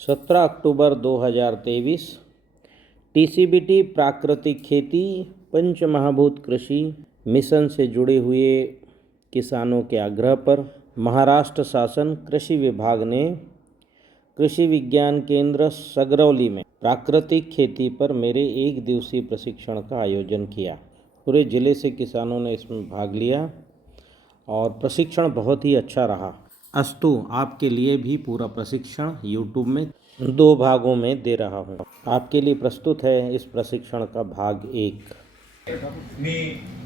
17 अक्टूबर 2023 टीसीबीटी प्राकृतिक खेती पंचमहाभूत कृषि मिशन से जुड़े हुए किसानों के आग्रह पर महाराष्ट्र शासन कृषि विभाग ने कृषि विज्ञान केंद्र सगरौली में प्राकृतिक खेती पर मेरे 1 दिवसीय प्रशिक्षण का आयोजन किया। पूरे ज़िले से किसानों ने इसमें भाग लिया और प्रशिक्षण बहुत ही अच्छा रहा। अस्तु आपके लिए भी पूरा प्रशिक्षण YouTube में 2 भागों में दे रहा हूँ। आपके लिए प्रस्तुत है इस प्रशिक्षण का भाग 1। मी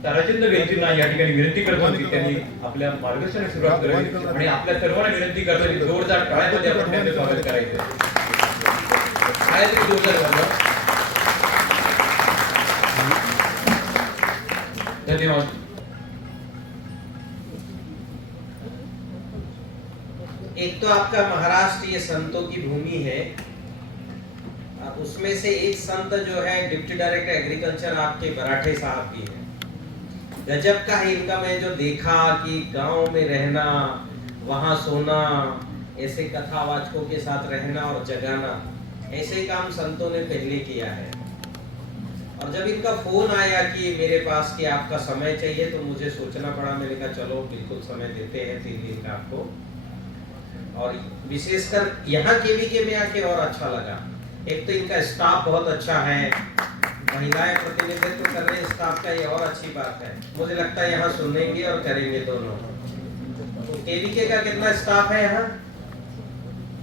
ताराचंद वेंचूंना या ठिकाणी विनंती करतो की त्यांनी आपल्या मार्गदर्शनाला सुरुवात करावी आणि आपल्या सर्वांना विनंती करतो की जोरदार टाळ्यांमध्ये आपण त्यांचे स्वागत करायचे। टाळ्यांनी जोरदार वाजवा। धन्यवाद। एक तो आपका महाराष्ट्र ये संतों की भूमि है, उसमें से एक संत जो है डिप्टी डायरेक्टर एग्रीकल्चर आपके बराठे साहब भी है। गजब का है इनका। मैं जो देखा कि गांव में रहना, वहां सोना, ऐसे कथावाचकों के साथ रहना और जगाना, ऐसे काम संतों ने पहले किया है। और जब इनका फोन आया कि मेरे पास कि आपका समय चाहिए, तो मुझे सोचना पड़ा। मैंने कहा चलो बिल्कुल समय देते हैं 3 दिन का आपको। और विशेषकर यहाँ केवीके में आके और अच्छा लगा। एक तो इनका स्टाफ बहुत अच्छा है, महिलाएं प्रतिनिधित्व कर रहे स्टाफ का, ये और अच्छी बात है। मुझे लगता है यहाँ सुनेंगे और करेंगे दोनों। तो केवीके का कितना स्टाफ है यहाँ?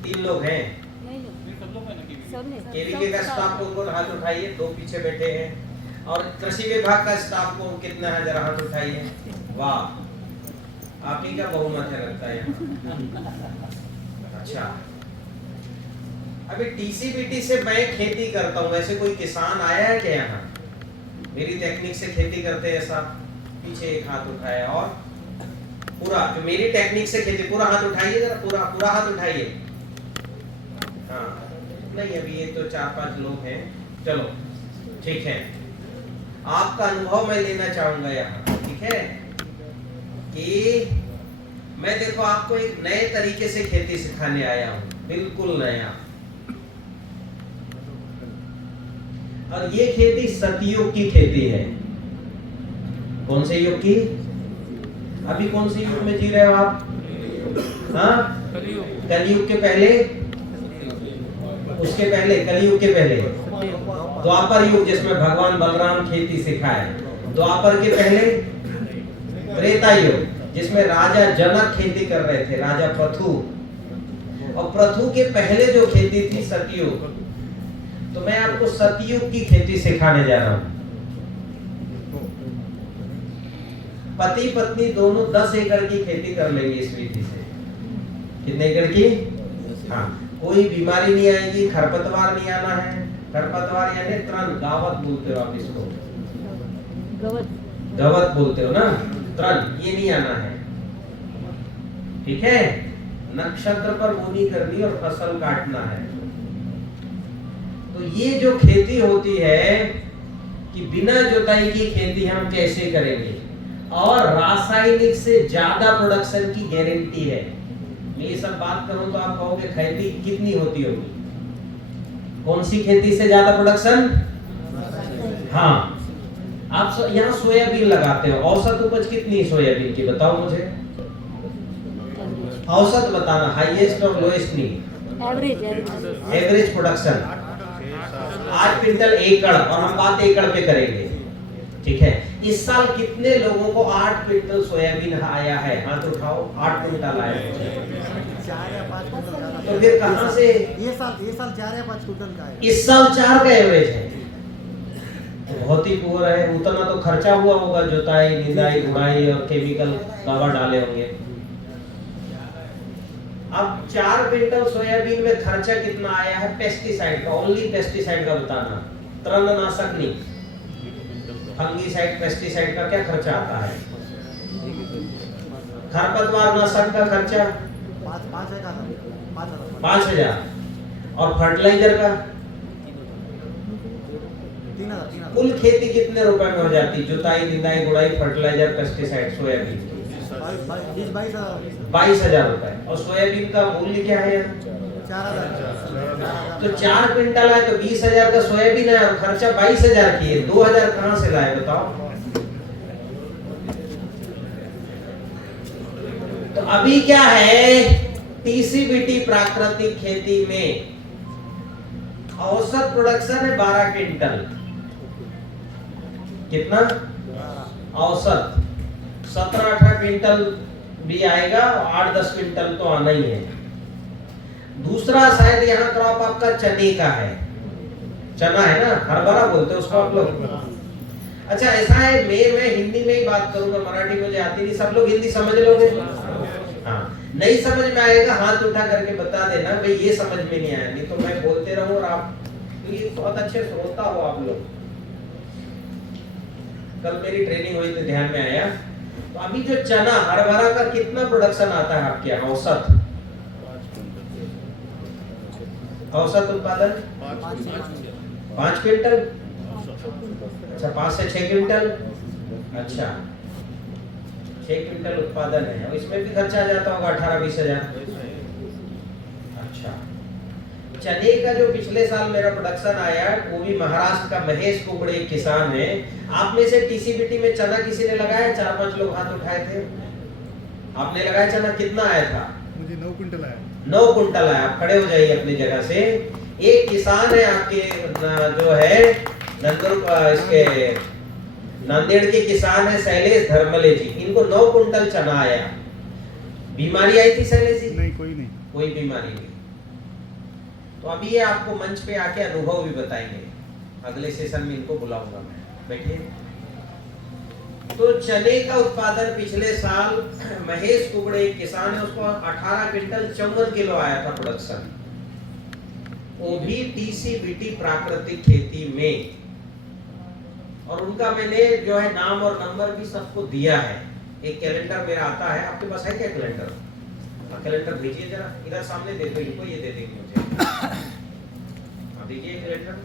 3 लोग हैं। केवीके का स्टाफ को हाथ उठाइए, 2 पीछे बैठे हैं। और कृषि विभाग का स्टाफ को कितना है, जरा हाथ उठाइए। वाह, आप ही का बहुमत है लगता है। अच्छा, अभी टीसीबीटी से मैं खेती करता हूँ। ऐसे कोई किसान आया है क्या यहाँ? मेरी टेक्निक से खेती करते हैं ऐसा? पीछे एक हाथ उठाया। और पूरा जो मेरी टेक्निक से खेती, पूरा हाथ उठाइए जरा, पूरा हाथ उठाइए। हाँ, नहीं अभी ये तो 4-5 लोग हैं। चलो ठीक है, आपका अनुभव मैं लेना चाहूंगा यहाँ। ठीक है कि मैं देखो आपको एक नए तरीके से खेती सिखाने आया हूँ, बिल्कुल नया। और ये खेती सतयुग की खेती है। कौन से युग की? अभी कौन से युग में जी रहे हो आप? हाँ, कलयुग के पहले, उसके पहले, कलयुग के पहले द्वापर युग, जिसमें भगवान बलराम खेती सिखाए। द्वापर के पहले त्रेता युग, जिसमें राजा जनक खेती कर रहे थे, राजा पृथु। और पृथु के पहले जो खेती थी सतयुग। तो मैं आपको सतयुग की खेती सिखाने जा रहा हूं। पति पत्नी दोनों 10 एकड़ की खेती कर लेंगे इस विधि से। कितने एकड़ की? हाँ, कोई बीमारी नहीं आएगी, खरपतवार नहीं आना है। खरपतवार यानी त्रन, गावत बोलते हो आप इसको, गवत बोलते हो ना, त्रन, ये नहीं आना है। ठीक है, नक्षत्र पर बोनी करनी और फसल काटना है। तो ये जो खेती होती है कि बिना जुताई की खेती हम कैसे करेंगे, और रासायनिक से ज्यादा प्रोडक्शन की गारंटी है। मैं ये सब बात करूं तो आप कहोगे खेती कितनी होती होगी? कौन सी खेती से ज्यादा प्रोडक्शन? हाँ, आप यहाँ सोयाबीन लगाते हो, औसत उपज कितनी सोयाबीन की बताओ मुझे? औसत बताना, हाईएस्ट और लोएस्ट नहीं, एवरेज प्रोडक्शन। 8 क्विंटल एकड़, और हम बात एकड़ पे करेंगे। ठीक है, इस साल कितने लोगों को 8 क्विंटल सोयाबीन आया है? हाथ उठाओ। 8 क्विंटल आया है। तो फिर कहां से? ये साल 4 या 5 क्विंटल का है। इस साल 4 का एवरेज है। बहुत ही पुअर है। उतना तो खर्चा हुआ होगा, जुताई, निदाई, गुड़ाई और केमिकल दवा डाले होंगे। अब 4 क्विंटल सोयाबीन में खर्चा कितना आया है पेस्टिसाइड का? ओनली पेस्टिसाइड का बताना, तृणनाशक नहीं, फंगीसाइड, पेस्टिसाइड का क्या खर्चा आता है? खरपतवार नाशक का खर्चा 5,000। और फर्टिलाइजर का? कुल खेती कितने रुपए में हो जाती? जुताई, निदाई, गुड़ाई, फर्टिलाइजर, पेस्टिसाइड, सोयाबीन 22,000 रुपए। और सोयाबीन का मूल्य क्या है? 4,000। तो 4 क्विंटल है तो 20,000 का सोयाबीन है और खर्चा 22,000 की है, 2,000 कहां से लाए बताओ। तो अभी क्या है, टीसीबीटी प्राकृतिक खेती में औसत प्रोडक्शन है 12 क्विंटल। कितना औसत? 17-18 क्विंटल भी आएगा और 8-10 क्विंटल तो आना ही है। दूसरा शायद यहाँ क्रॉप आपका चने का है, चना है ना, हरभरा बोलते हैं उसको आप लोग। अच्छा ऐसा है, मैं हिंदी में ही बात करूंगा, मराठी मुझे आती नहीं, सब लोग हिंदी समझ लोगे? हाँ, नहीं समझ में आएगा हाथ उठा करके बता देना भाई ये समझ में नहीं आया, नहीं तो मैं बोलते रहूं और आप, क्योंकि बहुत अच्छे श्रोता हो आप लोग। कल मेरी ट्रेनिंग हुई तो ध्यान में आया। तो अभी जो चना हरभरा का कितना प्रोडक्शन आता है आपके यहाँ औसत? औसत उत्पादन 5 क्विंटल। अच्छा 5 से 6 क्विंटल। अच्छा 6 क्विंटल उत्पादन है और इसमें भी खर्चा आ जाता होगा 18-20 हजार। अच्छा, चने का जो पिछले साल मेरा प्रोडक्शन आया वो भी महाराष्ट्र का महेश कुबड़े एक किसान है। आप में से टीसीबीटी में चना किसी ने लगाया? 4-5 लोग हाथ उठाए थे। आपने लगाया चना, कितना आया था? मुझे 9 क्विंटल आया। 9 क्विंटल आया। आप खड़े हो जाइए अपनी जगह से। एक किसान है आपके जो है इसके नांदेड़ के किसान है शैलेश धर्मले जी, इनको 9 क्विंटल चना आया। बीमारी आई थी शैलेश जी? नहीं, कोई नहीं, कोई बीमारी नहीं। तो अभी ये आपको मंच पे आके अनुभव भी बताएंगे, अगले सेशन में इनको बुलाऊंगा मैं, बैठिए। तो चने का उत्पादन पिछले साल महेश कुबड़े एक किसान है, उसको 18 क्विंटल 54 किलो आया था प्रोडक्शन, वो भी टीसीबीटी प्राकृतिक खेती में। और उनका मैंने जो है नाम और नंबर भी सबको दिया है। एक कैलेंडर मेरा आता है, आपके पास है क्या कैलेंडर? कैलेंडर भेजिए जरा, इधर सामने दे दो इनको, ये दे देंगे मुझे। दीजिए कैलेंडर।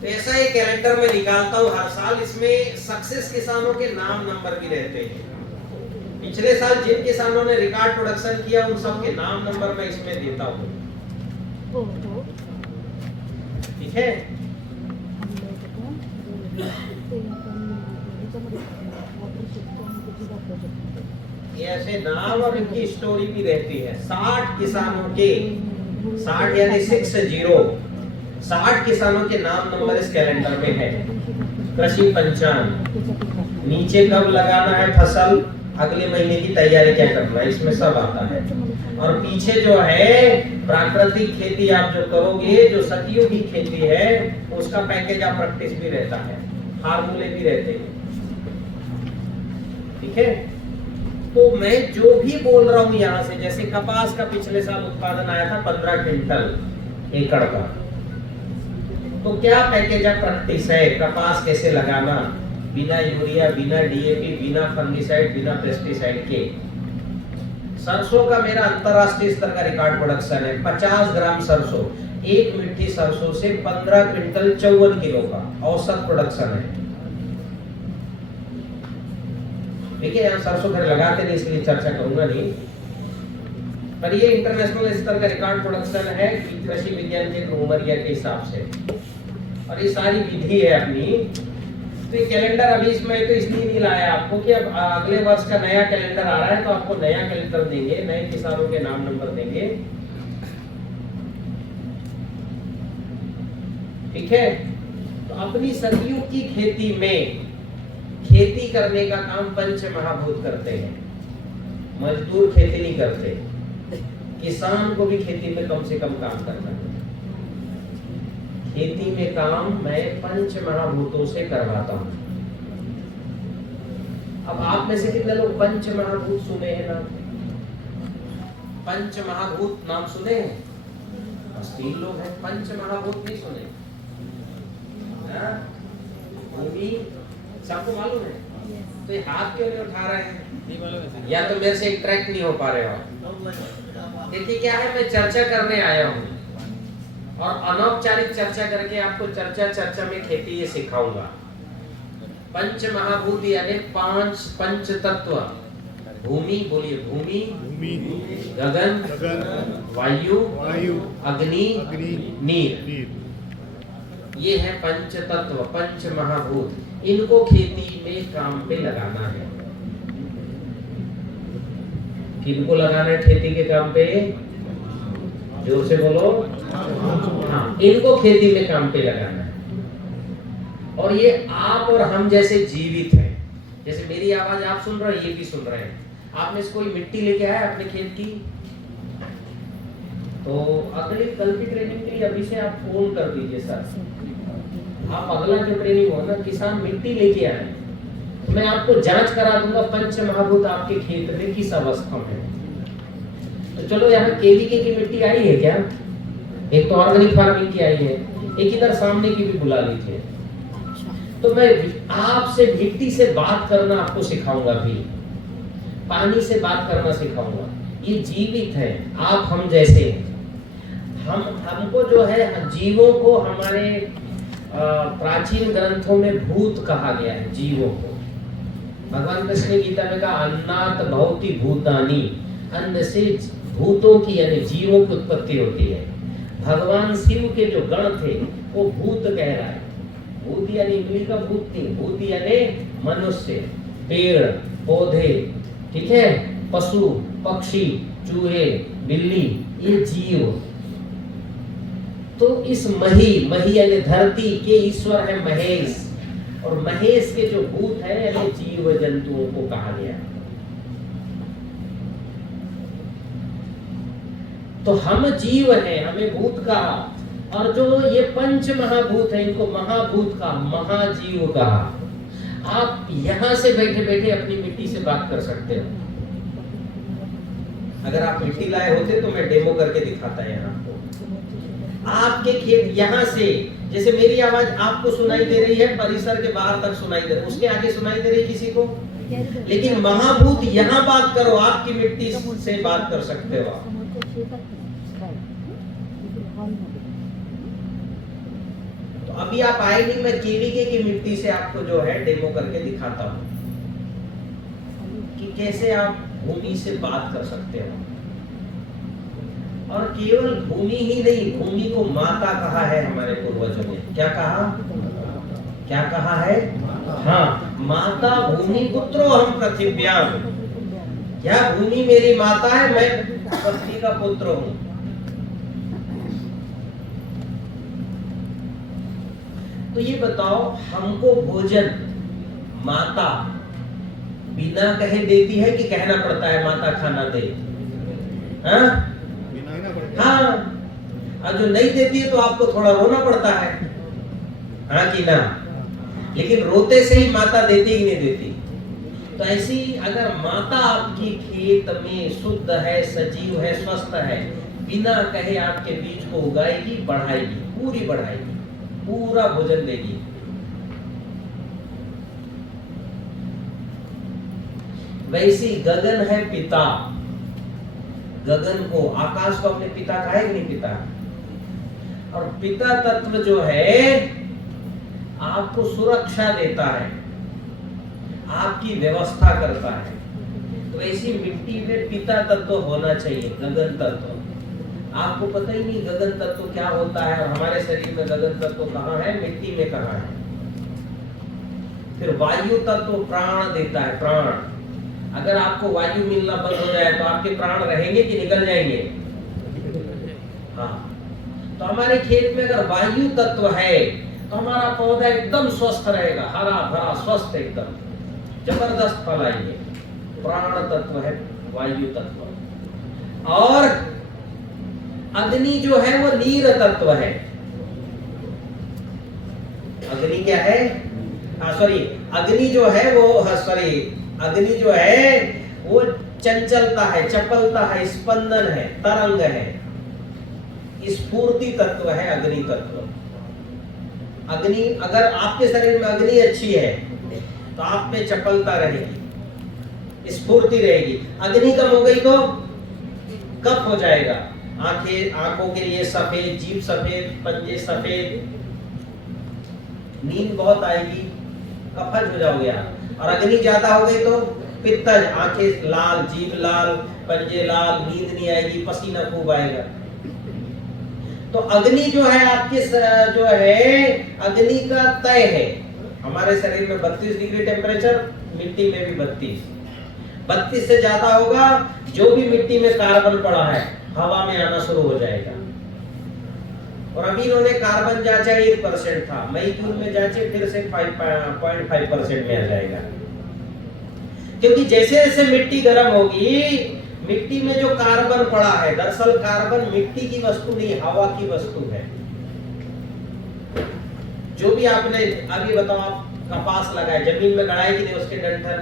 तो ऐसा एक कैलेंडर मैं निकालता हूँ हर साल, इसमें सक्सेस किसानों के नाम नंबर भी रहते हैं। पिछले साल जिन किसानों ने रिकॉर्ड प्रोडक्शन किया उन सब के नाम नंबर मैं इसमें देता हूँ, ठीक है? ऐसे नाम और इनकी स्टोरी भी रहती है। 60 किसानों के, 60 यानी 60 किसानों के नाम नंबर इस कैलेंडर में है। कृषि पंचांग, नीचे कब लगाना है फसल, अगले महीने की तैयारी क्या करना है, इसमें सब आता है। और पीछे जो है प्राकृतिक खेती आप जो करोगे, जो सदियों की खेती है, उसका पैकेज आप प्रैक्टिस भी रहता है, फार्मूले भी रहते हैं, ठीक है? तो मैं जो भी बोल रहा हूं यहाँ से, जैसे कपास का पिछले साल उत्पादन आया था 15 क्विंटल एकड़ का, तो क्या पैकेज ऑफ प्रैक्टिस है, कपास कैसे लगाना बिना यूरिया, बिना डीएपी, बिना फंगिसाइड, बिना पेस्टिसाइड के। सरसों का मेरा अंतरराष्ट्रीय स्तर का रिकॉर्ड प्रोडक्शन है। 50 ग्राम सरसों, एक मिट्टी सरसों से 15 क्विंटल 54 किलो का औसत प्रोडक्शन है। देखिए यहाँ सरसों घर लगाते नहीं इसलिए चर्चा करूंगा नहीं, पर ये इंटरनेशनल स्तर का रिकॉर्ड प्रोडक्शन है कृषि विज्ञान के उमरिया के हिसाब से, और ये सारी विधि है अपनी। तो ये कैलेंडर अभी इसमें तो इसलिए नहीं लाया आपको कि अब अगले वर्ष का नया कैलेंडर आ रहा है, तो आपको नया कैलेंडर देंगे, नए किसानों के नाम नंबर देंगे, ठीक है? तो अपनी सदियों की खेती में खेती करने का काम पंच महाभूत करते हैं। मजदूर खेती नहीं करते, किसान को भी खेती में कम से कम काम करना है। खेती में काम मैं पंच महाभूतों से करवाता हूं। अब आप में से कितने लोग पंच महाभूत सुने हैं नाम? पंच महाभूत नाम सुने हैं? बस 3 लोग हैं। पंच महाभूत नहीं सुने? भूमि सबको मालूम है, तो ये हाथ क्यों नहीं उठा रहे हैं? या तो मेरे से इंटरेक्ट नहीं हो पा रहे हो। देखिए क्या है, मैं चर्चा करने आया हूँ और अनौपचारिक चर्चा करके आपको चर्चा में खेती ये सिखाऊंगा। पंच महाभूत यानी 5 पंच तत्व, भूमि, बोलिए भूमि, भूमि, गगन, गगन, वायु, वायु, अग्नि, अग्नि, नीर। नीर। ये है पंच तत्व, पंच महाभूत। इनको खेती में काम पे लगाना है। किनको लगाना है खेती के काम पे? जोर से बोलो। हाँ, इनको खेती में काम पे लगाना है। और ये आप और हम जैसे जीवित हैं। जैसे मेरी आवाज आप सुन रहे हैं, ये भी सुन रहे हैं। आप में से कोई मिट्टी लेके आया अपने खेत की? तो अगले कल की ट्रेनिंग के लिए अभी से आप फोन कर दीजिए सर। आप अगला जो ट्रेनिंग हो ना, किसान मिट्टी लेके आए, तो मैं आपको जांच करा दूंगा पंच महाभूत आपके खेत में किस अवस्था में है। तो चलो यहाँ केवीके की मिट्टी आई है क्या? एक तो ऑर्गेनिक फार्मिंग की आई है, एक इधर सामने की भी बुला लीजिए। तो मैं आपसे मिट्टी से बात करना आपको सिखाऊंगा भी, पानी से बात करना सिखाऊंगा। ये जीवित है, आप हम जैसे हैं। हमको जो है जीवों को हमारे प्राचीन ग्रंथों में भूत कहा गया है। जीवों को भगवान कृष्ण ने गीता में कहा अन्नात भवति भूतानि, अन्न से भूतों की यानी जीवों की उत्पत्ति होती है। भगवान शिव के जो गण थे वो भूत कह रहा है। भूत यानी इंग्लिश का भूत नहीं, भूत यानी मनुष्य, पेड़ पौधे, ठीक है, पशु पक्षी, चूहे बिल्ली, ये जीव। तो इस मही यानी धरती के ईश्वर है महेश, और महेश के जो भूत है यानी जीव जंतुओं को कहा गया। तो हम जीव हैं, हमें भूत कहा। और जो ये पंच महाभूत है इनको महाभूत का, महाजीव कहा। आप यहां से बैठे बैठे अपनी मिट्टी से बात कर सकते हो। अगर आप मिट्टी लाए होते तो मैं डेमो करके दिखाता है यहाँ आपको। आपके खेत यहाँ से, जैसे मेरी आवाज आपको सुनाई दे रही है, परिसर के बाहर तक सुनाई दे रही है, उसके आगे सुनाई दे रही किसी को? लेकिन महाभूत यहाँ बात करो, आपकी मिट्टी से बात कर सकते हो आप। तो अभी आप आए नहीं, मैं केवीके की मिट्टी से आपको जो है डेमो करके दिखाता हूँ कि कैसे आप भूमि से बात कर सकते हो। और केवल भूमि ही नहीं, भूमि को माता कहा है हमारे पूर्वजों ने। क्या कहा? क्या कहा है? हाँ, माता भूमि पुत्रो हम पृथिव्याम। क्या भूमि मेरी माता है, मैं पृथ्वी का पुत्र हूं। तो ये बताओ, हमको भोजन माता बिना कहे देती है कि कहना पड़ता है माता खाना दे? हाँ, और जो नहीं देती है तो आपको थोड़ा रोना पड़ता है, हाँ कि ना? लेकिन रोते से ही माता देती ही नहीं देती। तो ऐसी अगर माता आपकी खेत में शुद्ध है, सजीव है, स्वस्थ है, बिना कहे आपके बीज को उगाएगी, बढ़ाएगी, पूरी बढ़ाएगी, पूरा भोजन देगी। वैसी गगन है पिता। गगन को, आकाश को अपने पिता कहा है कि नहीं? पिता। और पिता तत्व जो है आपको सुरक्षा देता है, आपकी व्यवस्था करता है। तो ऐसी मिट्टी में पिता तत्व होना चाहिए, गगन तत्व। आपको पता ही नहीं गगन तत्व क्या होता है, और हमारे शरीर में गगन तत्व कहाँ है, मिट्टी में कहाँ है। फिर वायु तत्व प्राण देता है, प्राण। अगर आपको वायु मिलना बंद हो जाए तो आपके प्राण रहेंगे कि निकल जाएंगे? हाँ, तो हमारे खेत में अगर वायु तत्व है तो हमारा पौधा एकदम स्वस्थ रहेगा, हरा भरा स्वस्थ, एकदम जबरदस्त फल आएंगे। प्राण तत्व है वायु तत्व। और अग्नि जो है वो नीर तत्व है। अग्नि क्या है? अग्नि जो है वो, अग्नि जो है वो चंचलता है, चपलता है, स्पंदन है, तरंग है, स्फूर्ति तत्व है अग्नि तत्व। अग्नि, अगर आपके शरीर में अग्नि अच्छी है तो आप में चपलता रहेगी, स्फूर्ति रहेगी। अग्नि कम हो गई तो कफ हो जाएगा, आंखों के लिए सफेद, जीभ सफेद, पंजे सफेद, नींद बहुत आएगी, कफज हो जाओगे आप। और अग्नि ज्यादा हो गई तो पित्तज, आंखें लाल, जीभ लाल, पंजे लाल, नींद नहीं आएगी, पसीना खूब आएगा। तो अग्नि जो है आपके जो है अग्नि का तय है। हमारे शरीर में 32 डिग्री टेम्परेचर, मिट्टी में भी 32 से ज्यादा होगा, जो भी मिट्टी में कार्बन पड़ा है हवा में आना शुरू हो जाएगा। और अभी इन्होंने कार्बन जांचा 1% था, मई जून में जांचे फिर से 5.5% में आ जाएगा। क्योंकि जैसे जैसे मिट्टी गर्म होगी, मिट्टी में जो कार्बन पड़ा है, दरअसल कार्बन मिट्टी की वस्तु नहीं, हवा की वस्तु है। जो भी आपने अभी बताओ, आप कपास लगाए, जमीन में गड़ाए कि नहीं उसके डंठल,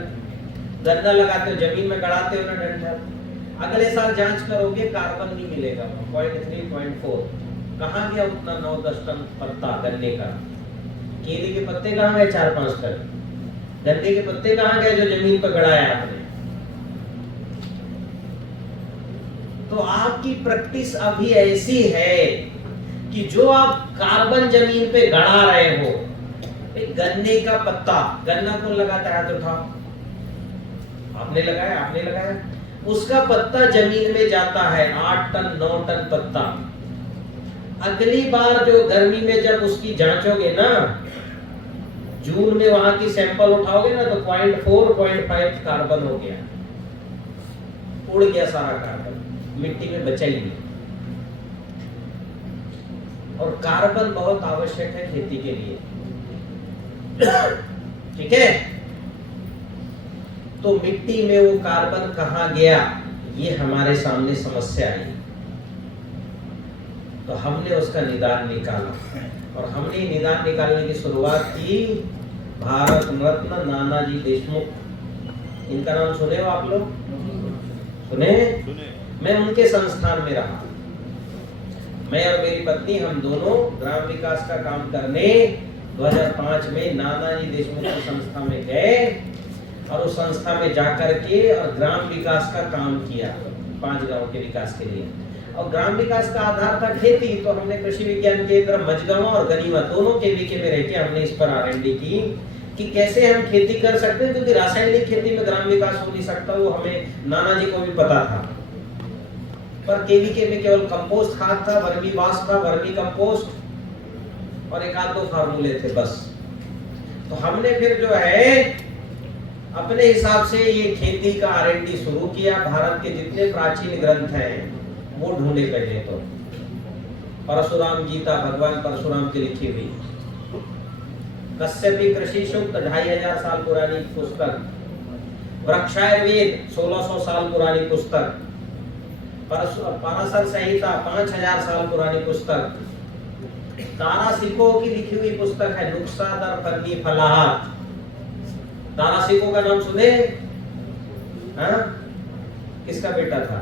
गन्ना लगाते हो जमीन में गड़ाते हो ना डंठल, अगले साल जांच करोगे कार्बन नहीं मिलेगा, 0.3 0.4। कहाँ गया उतना 9-10 टन पत्ता गन्ने का? केले के पत्ते कहाँ गए 4-5 टन? गन्ने के पत्ते कहाँ गए जो जमीन पर गड़ाया आपने? तो आपकी प्रैक्टिस अभी ऐसी है कि जो आप कार्बन जमीन पे गड़ा रहे हो, गन्ने का पत्ता, गन्ना कौन लगाता है? हाथ उठाओ। आपने लगाया, आपने लगाया। उसका पत्ता जमीन में जाता है 8 टन 9 टन पत्ता। अगली बार जो गर्मी में जब उसकी जांचोगे ना, जून में वहां की सैंपल उठाओगे ना, तो 0.4 0.5 कार्बन हो गया, उड़ गया सारा कार्बन, मिट्टी में बचा ही नहीं। और कार्बन बहुत आवश्यक है खेती के लिए, ठीक है? तो मिट्टी में वो कार्बन कहाँ गया, ये हमारे सामने समस्या आई। तो हमने उसका निदान निकाला, और हमने निदान निकालने की शुरुआत की भारत रत्न नानाजी देशमुख। इनका नाम सुने हो आप लोग? सुने? मैं उनके संस्थान में रहा। मैं और मेरी पत्नी, हम दोनों ग्राम विकास का काम करने 2005 में नानाजी देशमुख की संस्था में गए, और उस संस्था में जाकर के और ग्राम विकास का काम किया 5 गांव के विकास के लिए। और ग्राम विकास का आधार था खेती, तो हमने कृषि विज्ञान केंद्र मझगांव और गनीमत दोनों केवीके में रहकर हमने इस पर R&D की कि कैसे हम खेती कर सकते हैं, क्योंकि रासायनिक खेती में ग्राम विकास हो नहीं सकता, वो हमें नानाजी को भी पता था। पर केवीके में केवल कंपोस्ट खाद था, वर्मी वाश था, वर्मी कंपोस्ट, और 1-2 फार्मूले थे बस। तो हमने फिर जो है अपने हिसाब से ये खेती का R&D शुरू किया। भारत के जितने प्राचीन ग्रंथ हैं वो ढूंढे पहले तो। परशुराम गीता भगवान परशुराम की लिखी हुई, कश्यपी कृषि सूक्त 2500 साल पुरानी पुस्तक, वृक्षायुर्वेद 1600 साल पुरानी पुस्तक, पराशर संहिता 5000 साल पुरानी पुस्तक, तारासिको की लिखी हुई पुस्तक है नुक्सा दर फन्नी फलाहात। तारासिको का नाम सुने? हाँ? किसका बेटा था?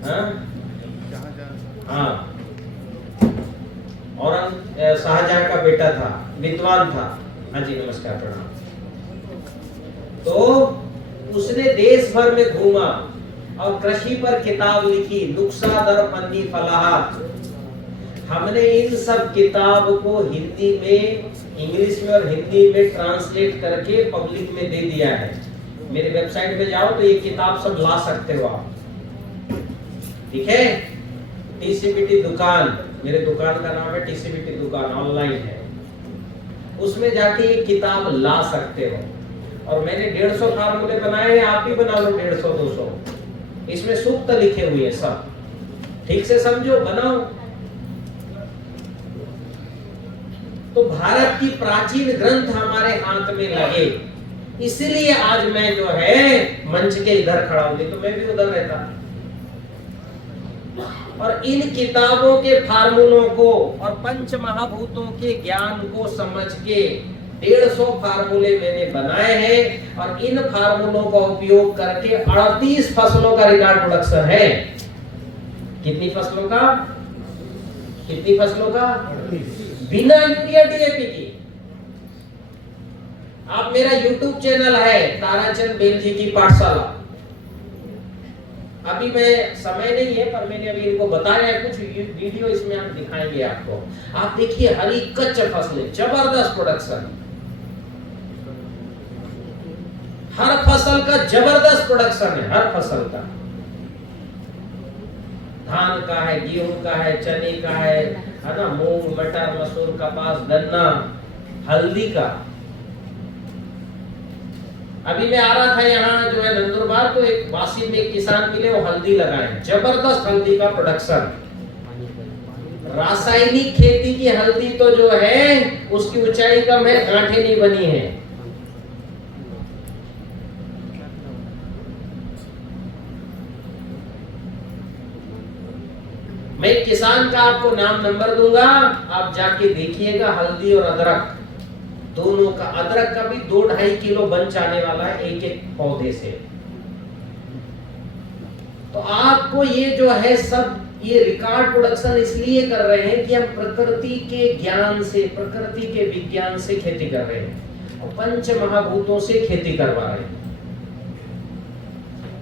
हाँ, शाहजहां का बेटा था, विद्वान था। हाँ जी, नमस्कार, प्रणाम। तो उसने देश भर में घूमा और कृषि पर किताब लिखी, नुक्सा दर फन्नी फलाहात। हमने इन सब किताब को हिंदी में, इंग्लिश में और हिंदी में ट्रांसलेट करके पब्लिक में दे दिया है। मेरे वेबसाइट पे जाओ तो ये किताब सब ला सकते हो आप, ठीक है? TCBT दुकान, मेरे दुकान का नाम है TCBT दुकान, ऑनलाइन है, उसमें जाके ये किताब ला सकते हो। और मैंने 150 फार्मूले बनाए हैं, आप भी बना लो 150-200। इसमें सूक्त लिखे हुए हैं सब, ठीक से समझो, बनाओ। तो भारत की प्राचीन ग्रंथ हमारे हाथ में लगे, इसलिए आज मैं जो है मंच के इधर खड़ा हूं, नहीं तो मैं भी उधर रहता। और इन किताबों के फार्मूलों को और पंच महाभूतों के ज्ञान को समझ के 150 फार्मूले मैंने बनाए हैं, और इन फार्मूलों का उपयोग करके 38 फसलों का रिकॉर्ड प्रोडक्शन है। कितनी फसलों का? कितनी फसलों का? बिना यूरिया DAP की। आप, मेरा YouTube चैनल है ताराचंद बेल जी की पाठशाला। अभी मैं, समय नहीं है, पर मैंने अभी इनको बताया है, कुछ वीडियो इसमें हम दिखाएंगे आपको। आप देखिए, हरी कच्च फसलें, जबरदस्त प्रोडक्शन। हर फसल का जबरदस्त प्रोडक्शन है, हर फसल का। धान का है, गेहूं का है, चने का है ना, मूंग, मटर, मसूर, कपास, गन्ना, हल्दी का। अभी मैं आ रहा था यहाँ जो है नंदुरबार, तो एक वासी में एक किसान मिले, वो हल्दी लगाए, जबरदस्त हल्दी का प्रोडक्शन। रासायनिक खेती की हल्दी तो जो है उसकी ऊंचाई कम है, गांठें नहीं बनी है। मैं किसान का आपको नाम नंबर दूंगा, आप जाके देखिएगा। हल्दी और अदरक दोनों का, अदरक का भी 2-2.5 किलो बन जाने वाला है एक एक पौधे से। तो आपको ये जो है सब ये रिकॉर्ड प्रोडक्शन इसलिए कर रहे हैं कि हम प्रकृति के ज्ञान से, प्रकृति के विज्ञान से खेती कर रहे हैं और पंच महाभूतों से खेती करवा रहे हैं।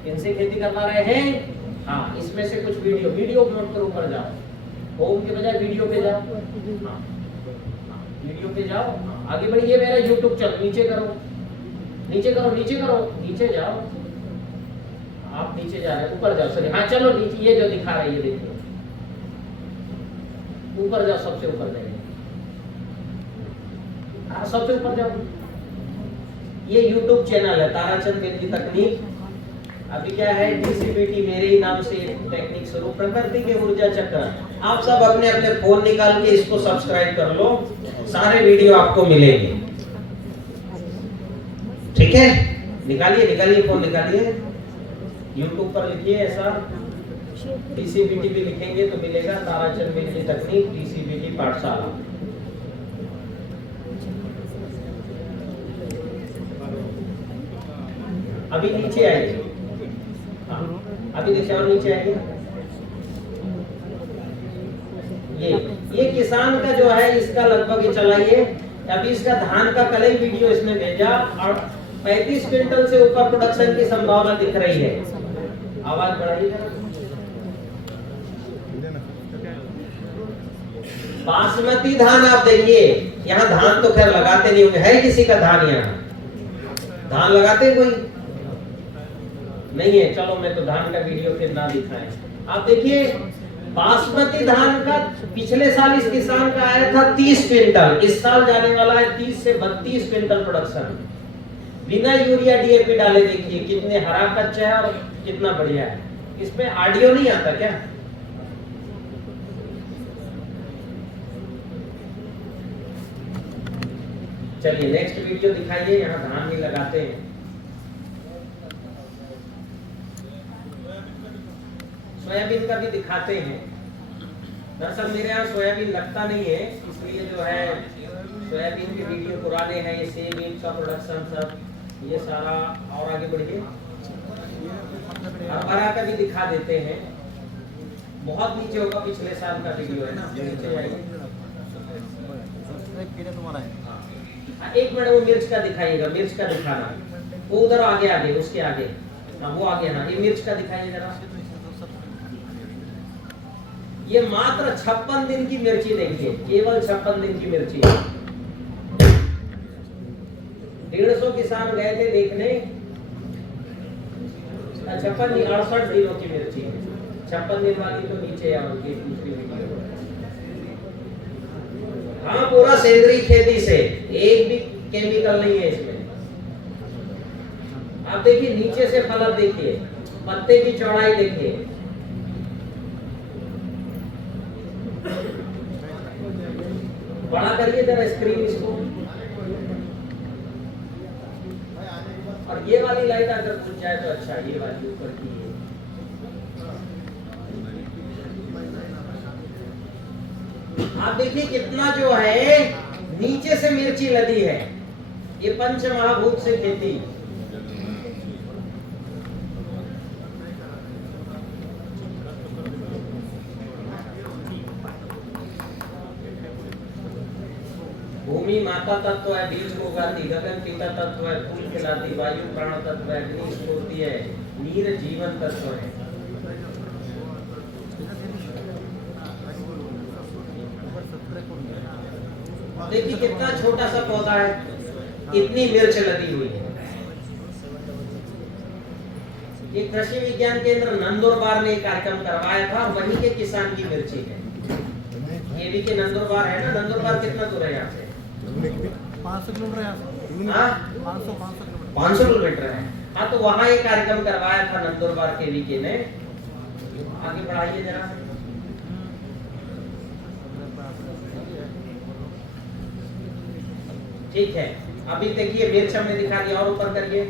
किनसे खेती करवा रहे हैं? हाँ, इसमें से कुछ वीडियो नोट करो, ऊपर जाओ, होम के बजाय वीडियो पे जाओ। हाँ, वीडियो पे जाओ, आगे बढ़िए। मेरा यूट्यूब चल, नीचे करो, नीचे करो, नीचे करो, नीचे जाओ। आप नीचे जा रहे हैं, ऊपर जाओ। सॉरी, हाँ चलो नीचे, ये जो दिखा रही है देखिए, ऊपर जाओ, सबसे ऊपर जाइए। हाँ, सबसे ऊपर जाओ। ये यूट्यूब चैनल है ताराचंद वेदी तकनीक। अभी क्या है, डीसीबीटी मेरे ही नाम से टेक्निक शुरू, प्रकृति के ऊर्जा चक्र। आप सब अपने अपने फोन निकाल के इसको सब्सक्राइब कर लो, सारे वीडियो आपको मिलेंगे। ठीक है, निकालिए निकालिए, फोन निकालिए, यूट्यूब पर लिखिए ऐसा, डीसीबीटी भी लिखेंगे तो मिलेगा, ताराचंद वेदी तकनीक डीसीबीटी पाठशाला। अभी नीचे आइए, अभी देखिए, और नीचे आइए। ये किसान का जो है, इसका लगभग चलाइए। अभी इसका धान का कल ही वीडियो इसने भेजा और 35 क्विंटल से ऊपर प्रोडक्शन की संभावना दिख रही है। आवाज बढ़ाइए। बासमती धान आप देखिए, यहाँ धान तो खैर लगाते नहीं होंगे, है किसी का धान? यहाँ धान लगाते कोई नहीं है। चलो मैं तो धान का वीडियो फिर ना दिखाएं। आप देखिए, बासमती धान का पिछले साल इस किसान का आया था 30 क्विंटल, इस साल जाने वाला है 30 से 32 क्विंटल प्रोडक्शन, बिना यूरिया डीएपी डाले। देखिए कितने हरा कच्चा है और कितना बढ़िया है। इसमें ऑडियो नहीं आता क्या? चलिए नेक्स्ट वीडियो दिखाइए, यहाँ धान भी लगाते हैं। सोयाबीन का भी दिखाते हैं। दरअसल मेरे यहाँ सोयाबीन लगता नहीं है, इसलिए जो है सोयाबीन के वीडियो पुराने हैं। ये सोयाबीन का प्रोडक्शन सब, ये सारा। और आगे बढ़िए, हरा का भी दिखा देते हैं। बहुत नीचे होगा, पिछले साल का वीडियो है ना, नीचे जाइए। एक मिनट, वो मिर्च का दिखाइएगा, मिर्च का दिखाना, वो उधर आगे आगे, उसके आगे, वो आगे ना, ये मिर्च का दिखाइए जरा। ये मात्र 56 दिन की मिर्ची देखिए, केवल 56 दिन की मिर्ची। 150 किसान गए थे देखने, 56 नहीं 68 दिनों की मिर्ची। 56 दिन वाली तो नीचे है उनकी दूसरी वीडियो। हाँ, पूरा सेंद्रीय खेती से, एक भी केमिकल नहीं है इसमें। आप देखिए नीचे से फलत देखिए, पत्ते की चौड़ाई देखिए। बड़ा करिए जरा स्क्रीन इसको। और ये वाली लाइट अगर खुल जाए तो अच्छा, ये वाली ऊपर की है। आप देखिए कितना जो है नीचे से मिर्ची लदी है। ये पंच महाभूत से खेती। भूमि माता तत्व है, बीज को उगाती, गगन पिता तत्व है, फूल खिलाती, वायु प्राण तत्व है, अग्नि स्फूर्ति है, नीर जीवन तत्व है। देखिए कितना छोटा सा पौधा है, इतनी मिर्च लगी हुई है। कृषि विज्ञान केंद्र नंदुरबार ने कार्यक्रम करवाया था, वहीं के किसान की मिर्ची है। केवी के नंदुरबार है ना, नंदुरबार कितना दूर है यहाँ से? 500 किलोमीटर है यहाँ से। हाँ? 500 किलोमीटर। 500 किलोमीटर है। हाँ, तो वहाँ ये कार्यक्रम करवाया था नंदुरबार केवी के ने। आगे बढ़ाइए जरा। ठीक है, अभी देखिए मिर्च हमने दिखा दिया, और ऊपर करिए।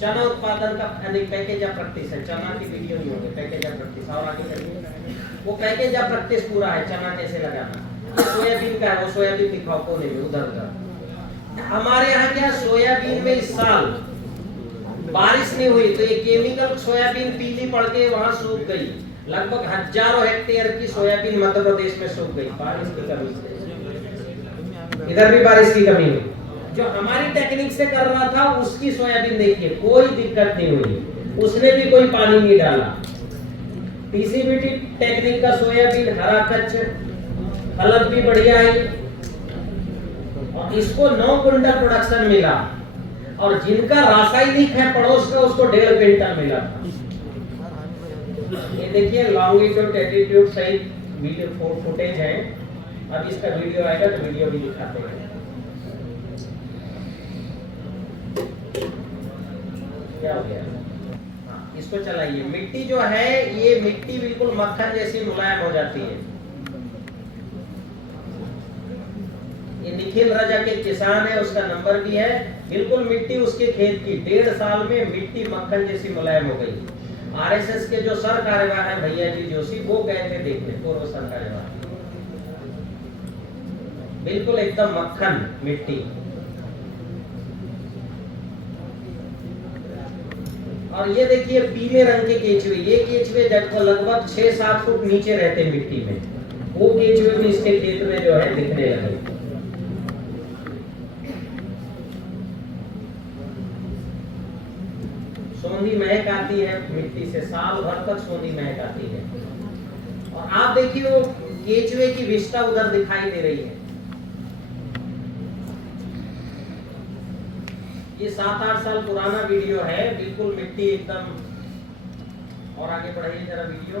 चना उत्पादन का पैकेज ऑफ प्रैक्टिस है, चना की वीडियो नहीं होगी, पैकेज ऑफ प्रैक्टिस। और आगे करिए, वो पैकेज ऑफ प्रैक्टिस पूरा है, चना कैसे लगाना। ये सोयाबीन का है, वो सोयाबीन दिखाओ कोने में, उधर उधर। हमारे यहाँ क्या सोयाबीन में इस साल बारिश नहीं हुई, तो ये केमिकल सोयाबीन पीली पड़ के वहां सूख गई। लगभग हजारों हेक्टेयर की सोयाबीन मध्य प्रदेश में सूख गई बारिश की कमी से। इधर भी बारिश की कमी हुई। जो हमारी टेक्निक से कर रहा था उसकी सोयाबीन देखिए, कोई दिक्कत नहीं हुई, उसने भी कोई पानी नहीं डाला। टीसीबीटी टेक्निक का सोयाबीन हरा कच्च, फलक भी बढ़िया है, और इसको 9 क्विंटल प्रोडक्शन मिला। और जिनका रासायनिक है पड़ोस का, उसको 1.5 क्विंटल मिला। ये देखिए लॉन्गिट्यूड एटीट्यूड सहित वीडियो फुटेज है। अब इसका वीडियो आएगा तो वीडियो भी दिखाते हैं। क्या हो गया? हाँ, इसको चलाइए। मिट्टी जो है, ये मिट्टी बिल्कुल मक्खन जैसी मुलायम हो जाती है। ये निखिल राजा के किसान है, उसका नंबर भी है। बिल्कुल मिट्टी उसके खेत की 1.5 साल में मिट्टी मक्खन जैसी मुलायम हो गई। आरएसएस के जो सर कार्यवाह है भैया जी जोशी, वो गए थे देखने, पूर्व सर कार्यवाह, बिल्कुल एकदम मक्खन मिट्टी। और ये देखिए पीले रंग के केचुए, ये केचुए लगभग 6-7 फुट नीचे रहते हैं मिट्टी में, वो केचुए भी इसके खेत में जो है दिखने लगे। सोंधी महक आती है मिट्टी से, साल भर तक सोंधी महक आती है। और आप देखिए वो केचुए की विष्ठा उधर दिखाई दे रही है। ये 7-8 साल पुराना वीडियो है, बिल्कुल मिट्टी एकदम। और आगे बढ़ाइए जरा वीडियो।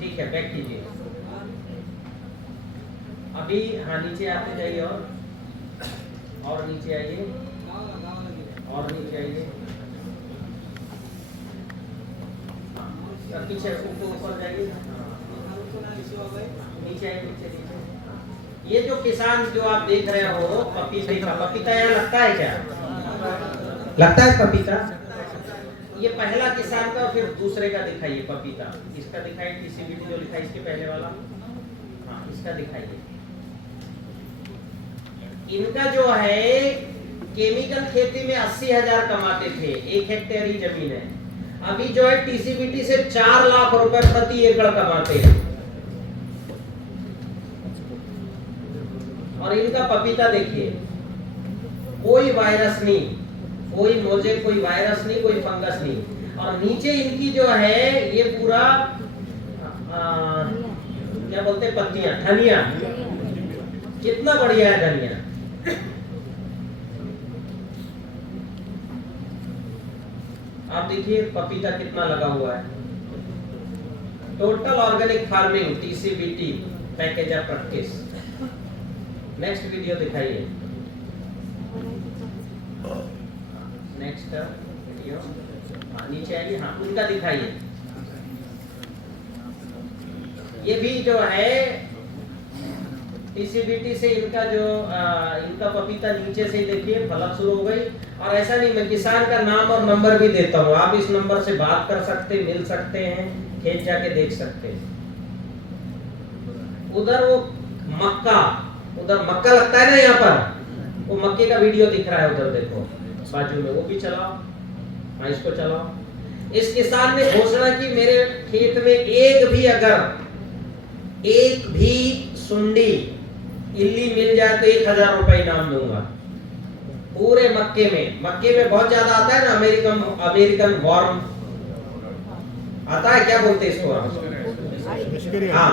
ठीक है, बैक कीजिए। अभी हाँ नीचे आते जाइए, और नीचे आइए, और नीचे आइए, पीछे ऊपर जाइए, नीचे आइए, नीचे। ये जो किसान जो आप देख रहे हो पपीते का, पपीता यहाँ लगता है क्या? लगता है पपीता। ये पहला किसान का, फिर दूसरे का दिखाइए पपीता। इसका दिखाइए, टीसीबीटी जो लिखा है इसके पहले वाला, हाँ इसका दिखाइए। इनका जो है केमिकल खेती में 80,000 कमाते थे, 1 हेक्टेयर ही जमीन है। अभी जो है टीसीबीटी से 4 लाख रुपए प्रति एकड़ कमाते हैं। और इनका पपीता देखिए, कोई वायरस नहीं, कोई मोजेक, कोई वायरस नहीं, कोई फंगस नहीं। और नीचे इनकी जो है ये पूरा क्या बोलते हैं, पत्तियां, धनिया, कितना बढ़िया है धनिया। आप देखिए पपीता कितना लगा हुआ है। Total organic farming TCBT package of practice. Next video दिखाइए, नेक्स्ट वीडियो, नीचे आइए, हाँ उनका दिखाइए। ये भी जो है टीसीबीटी से इनका जो इनका पपीता नीचे से ही देखिए फलक शुरू हो गई। और ऐसा नहीं, मैं किसान का नाम और नंबर भी देता हूँ, आप इस नंबर से बात कर सकते, मिल सकते हैं, खेत जाके देख सकते हैं। उधर वो मक्का, उधर मक्का लगता है ना, यहाँ पर वो मक्के का वीडियो दिख रहा है, उधर देखो बाजू में, वो भी चलाओ, हाँ इसको चलाओ। इस किसान ने घोषणा की, मेरे खेत में एक भी सुंडी इल्ली मिल जाए तो 1,000 रुपए इनाम दूंगा पूरे मक्के में। मक्के में बहुत ज्यादा आता है ना, अमेरिकन वॉर्म आता है, क्या बोलते हैं इसको, हाँ,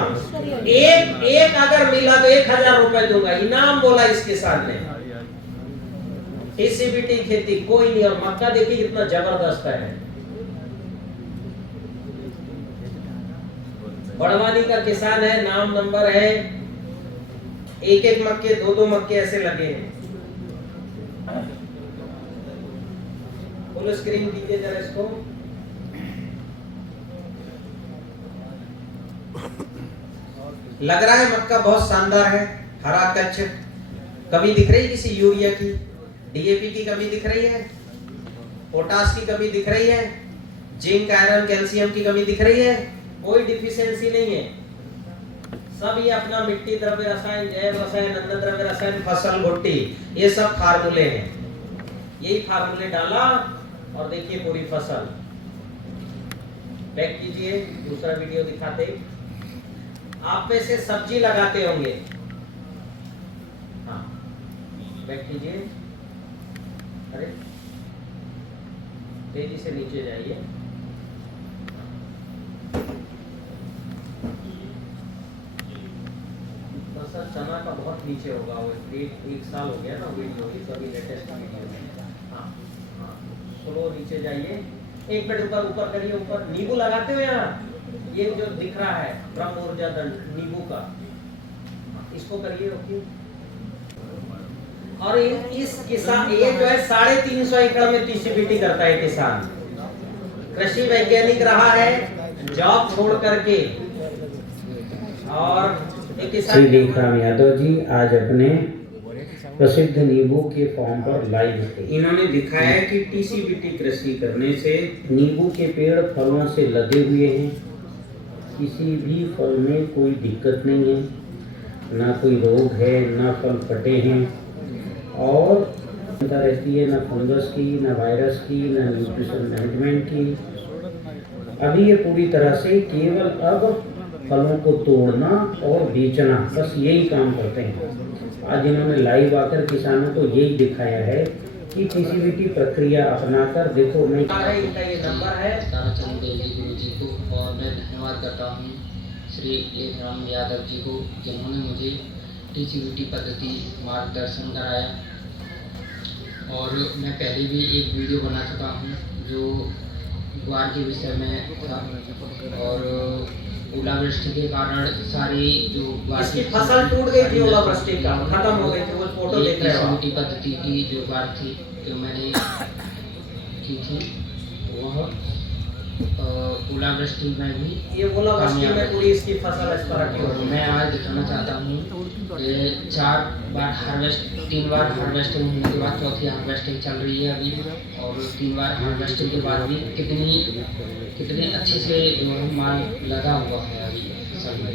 एक अगर मिला तो 1000 रुपए दूंगा, इनाम बोला इस किसान ने। टीसीबीटी खेती कोई नहीं, और मक्का देखिए कितना जबरदस्त है। बड़वानी का किसान है, नाम नंबर है, एक मक्के 2 मक्के ऐसे लगे हैं। फुल स्क्रीन कीजिए जरा इसको। लग रहा है मक्का बहुत शानदार है, हरा कच्छ। कमी दिख रही है किसी यूरिया की, डीएपी की कमी दिख रही है, पोटास की कमी दिख रही है, जिंक आयरन कैल्शियम की कमी दिख रही है? कोई डिफिशियंसी नहीं है। सब ये अपना मिट्टी द्रव्य रसायन, जैव रसायन, अन्न द्रव्य रसायन, फसल भुट्टी, ये सब फार्मूले हैं। यही फार्मूले डाला और देखिए पूरी फसल। बैक कीजिए, दूसरा वीडियो दिखाते। आप में से सब्जी लगाते होंगे, हाँ बैक कीजिए। अरे तेजी से नीचे जाइए। फसल चना का बहुत नीचे होगा, वो एक साल हो गया ना वीडियो, अभी लेटेस्ट वीडियो। हाँ हाँ, स्लो नीचे जाइए, 1 मिनट ऊपर करिए। ऊपर नींबू लगाते हो यहाँ, ये जो दिख रहा है ब्रह्म ऊर्जा दंड नींबू का, इसको करिए। ओके। और इस किसान, ये जो है 350 एकड़ में टीसीबीटी करता है किसान, कृषि वैज्ञानिक रहा है जॉब छोड़ करके। और श्री लेखराम यादव जी आज अपने प्रसिद्ध नींबू के फॉर्म पर लाइव थे। इन्होंने दिखाया कि टीसीबीटी कृषि करने से नींबू के पेड़ फलों से लदे हुए हैं, किसी भी फल में कोई दिक्कत नहीं है, ना कोई रोग है, ना फल फटे हैं, और चिंता रहती है ना फंगस की, ना वायरस की, ना न्यूट्रिशन मैनेजमेंट की। अभी ये पूरी तरह से केवल अब फलों को तोड़ना और बेचना, बस यही काम करते हैं। आज इन्होंने लाइव आकर किसानों को यही दिखाया है कि टीसीबीटी प्रक्रिया अपनाकर देखो। नहीं इनका ये नंबर है। ताराचंद देवी गुरु जी को, और मैं धन्यवाद करता हूँ श्री लेखराम यादव जी को, जिन्होंने मुझे टीसीबीटी पद्धति मार्गदर्शन कराया। और मैं पहले भी एक वीडियो बना चुका हूँ जो ग्वार के विषय में था, और ओलावृष्टि के कारण सारी जो इसकी फसल टूट गई थी, ओलावृष्टि का खत्म हो गई थी, वो फोटो देख रहे हो। टीसीबीटी पद्धति की जो ग्वार थी जो मैंने की थी, वह ओलावृष्टि में भी ये ओलावृष्टि में पूरी इसकी फसल इस तरह की होगी। मैं आज दिखाना चाहता हूँ कि 3 बार हार्वेस्टिंग होने के बाद चौथी हार्वेस्टिंग चल रही है अभी, और 3 बार हार्वेस्टिंग के बाद भी कितने अच्छे से माल लगा हुआ है अभी फसल में।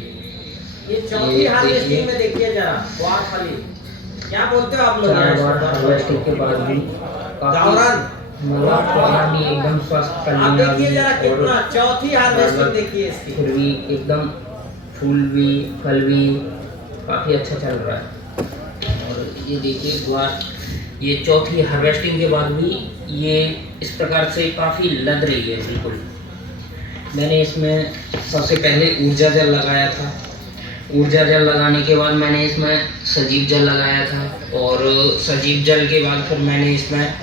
ये चौथी हार्वेस्टिंग में देखिए जरा, ग्वार फली क्या बोलते हो आप लोग? 4 बार हार्वेस्टिंग के बाद भी गावरान भी एकदम स्वस्थ आप देखिए जरा कितना, चौथी हार्वेस्टिंग देखिए इसकी। फिर भी एकदम फूल भी फल भी काफ़ी अच्छा चल रहा है। और ये देखिए ग्वार, ये चौथी हार्वेस्टिंग के बाद भी ये इस प्रकार से काफ़ी लद रही है बिल्कुल। मैंने इसमें सबसे पहले ऊर्जा जल लगाया था, ऊर्जा जल लगाने के बाद मैंने इसमें सजीव जल लगाया था, और सजीव जल के बाद फिर मैंने इसमें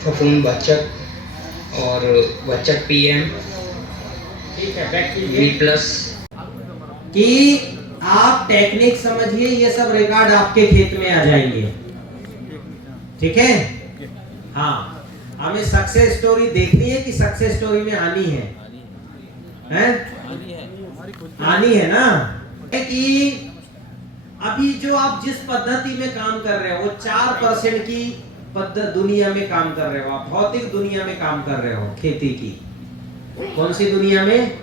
फफूंद भच्चक और भच्चक पीएम ठीक है, बैक वी कीजिए प्लस कि आप टेक्निक समझिए, ये सब रिकॉर्ड आपके खेत में आ जाएंगे। ठीक है, हाँ हमें सक्सेस स्टोरी देखनी है कि सक्सेस स्टोरी में आनी है, हैं? आनी है ना। कि अभी जो आप जिस पद्धति में काम कर रहे हो वो 4% की दुनिया में काम कर रहे हो, आप भौतिक दुनिया में काम कर रहे हो खेती की। कौन सी दुनिया में?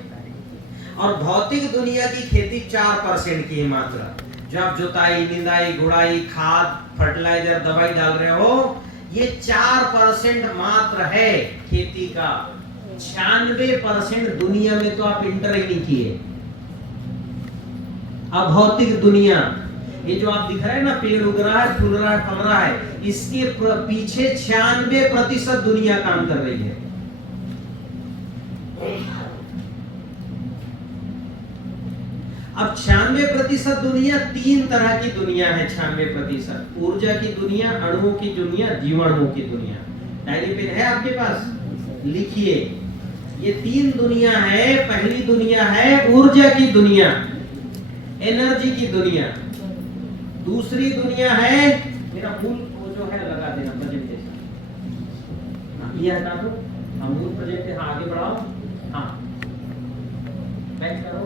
और भौतिक दुनिया की खेती 4% की है मात्रा। जो आप जुताई, निंदाई, गुड़ाई, खाद, फर्टिलाइजर, दवाई डाल रहे हो, ये 4% मात्र है खेती का। 96% दुनिया में तो आप इंटर ही नहीं किए। अभौतिक दुनिया, ये जो आप दिख रहे हैं ना, पेड़ उग रहा है, फूल रहा है, फल रहा है, इसके पीछे 96% दुनिया काम कर रही है। अब 96% दुनिया, 3 तरह की दुनिया है। 96% ऊर्जा की दुनिया, अणुओं की दुनिया, जीवाणुओं की दुनिया। डायरी पेन है आपके पास? लिखिए, ये 3 दुनिया है। पहली दुनिया है ऊर्जा की दुनिया, एनर्जी की दुनिया। दूसरी दुनिया है, मेरा फूल वो जो है लगा देना प्रेजेंटेशन, ये हटा दो। हम मूल प्रोजेक्ट आगे बढ़ाओ, हाँ बैक करो।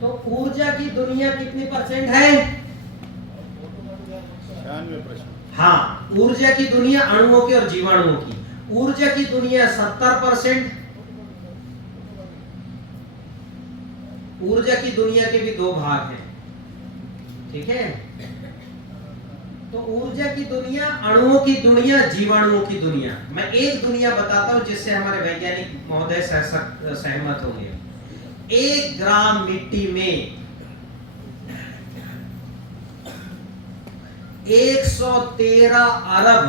तो ऊर्जा की दुनिया कितनी % है? 96%। हाँ, ऊर्जा की दुनिया अणुओं की और जीवाणुओं की। ऊर्जा की दुनिया 70%। ऊर्जा की दुनिया के भी 2 भाग हैं, ठीक है। तो ऊर्जा की दुनिया, अणुओं की दुनिया, जीवाणुओं की दुनिया। मैं एक दुनिया बताता हूं जिससे हमारे वैज्ञानिक महोदय सहमत होंगे। 1 ग्राम मिट्टी में 113 अरब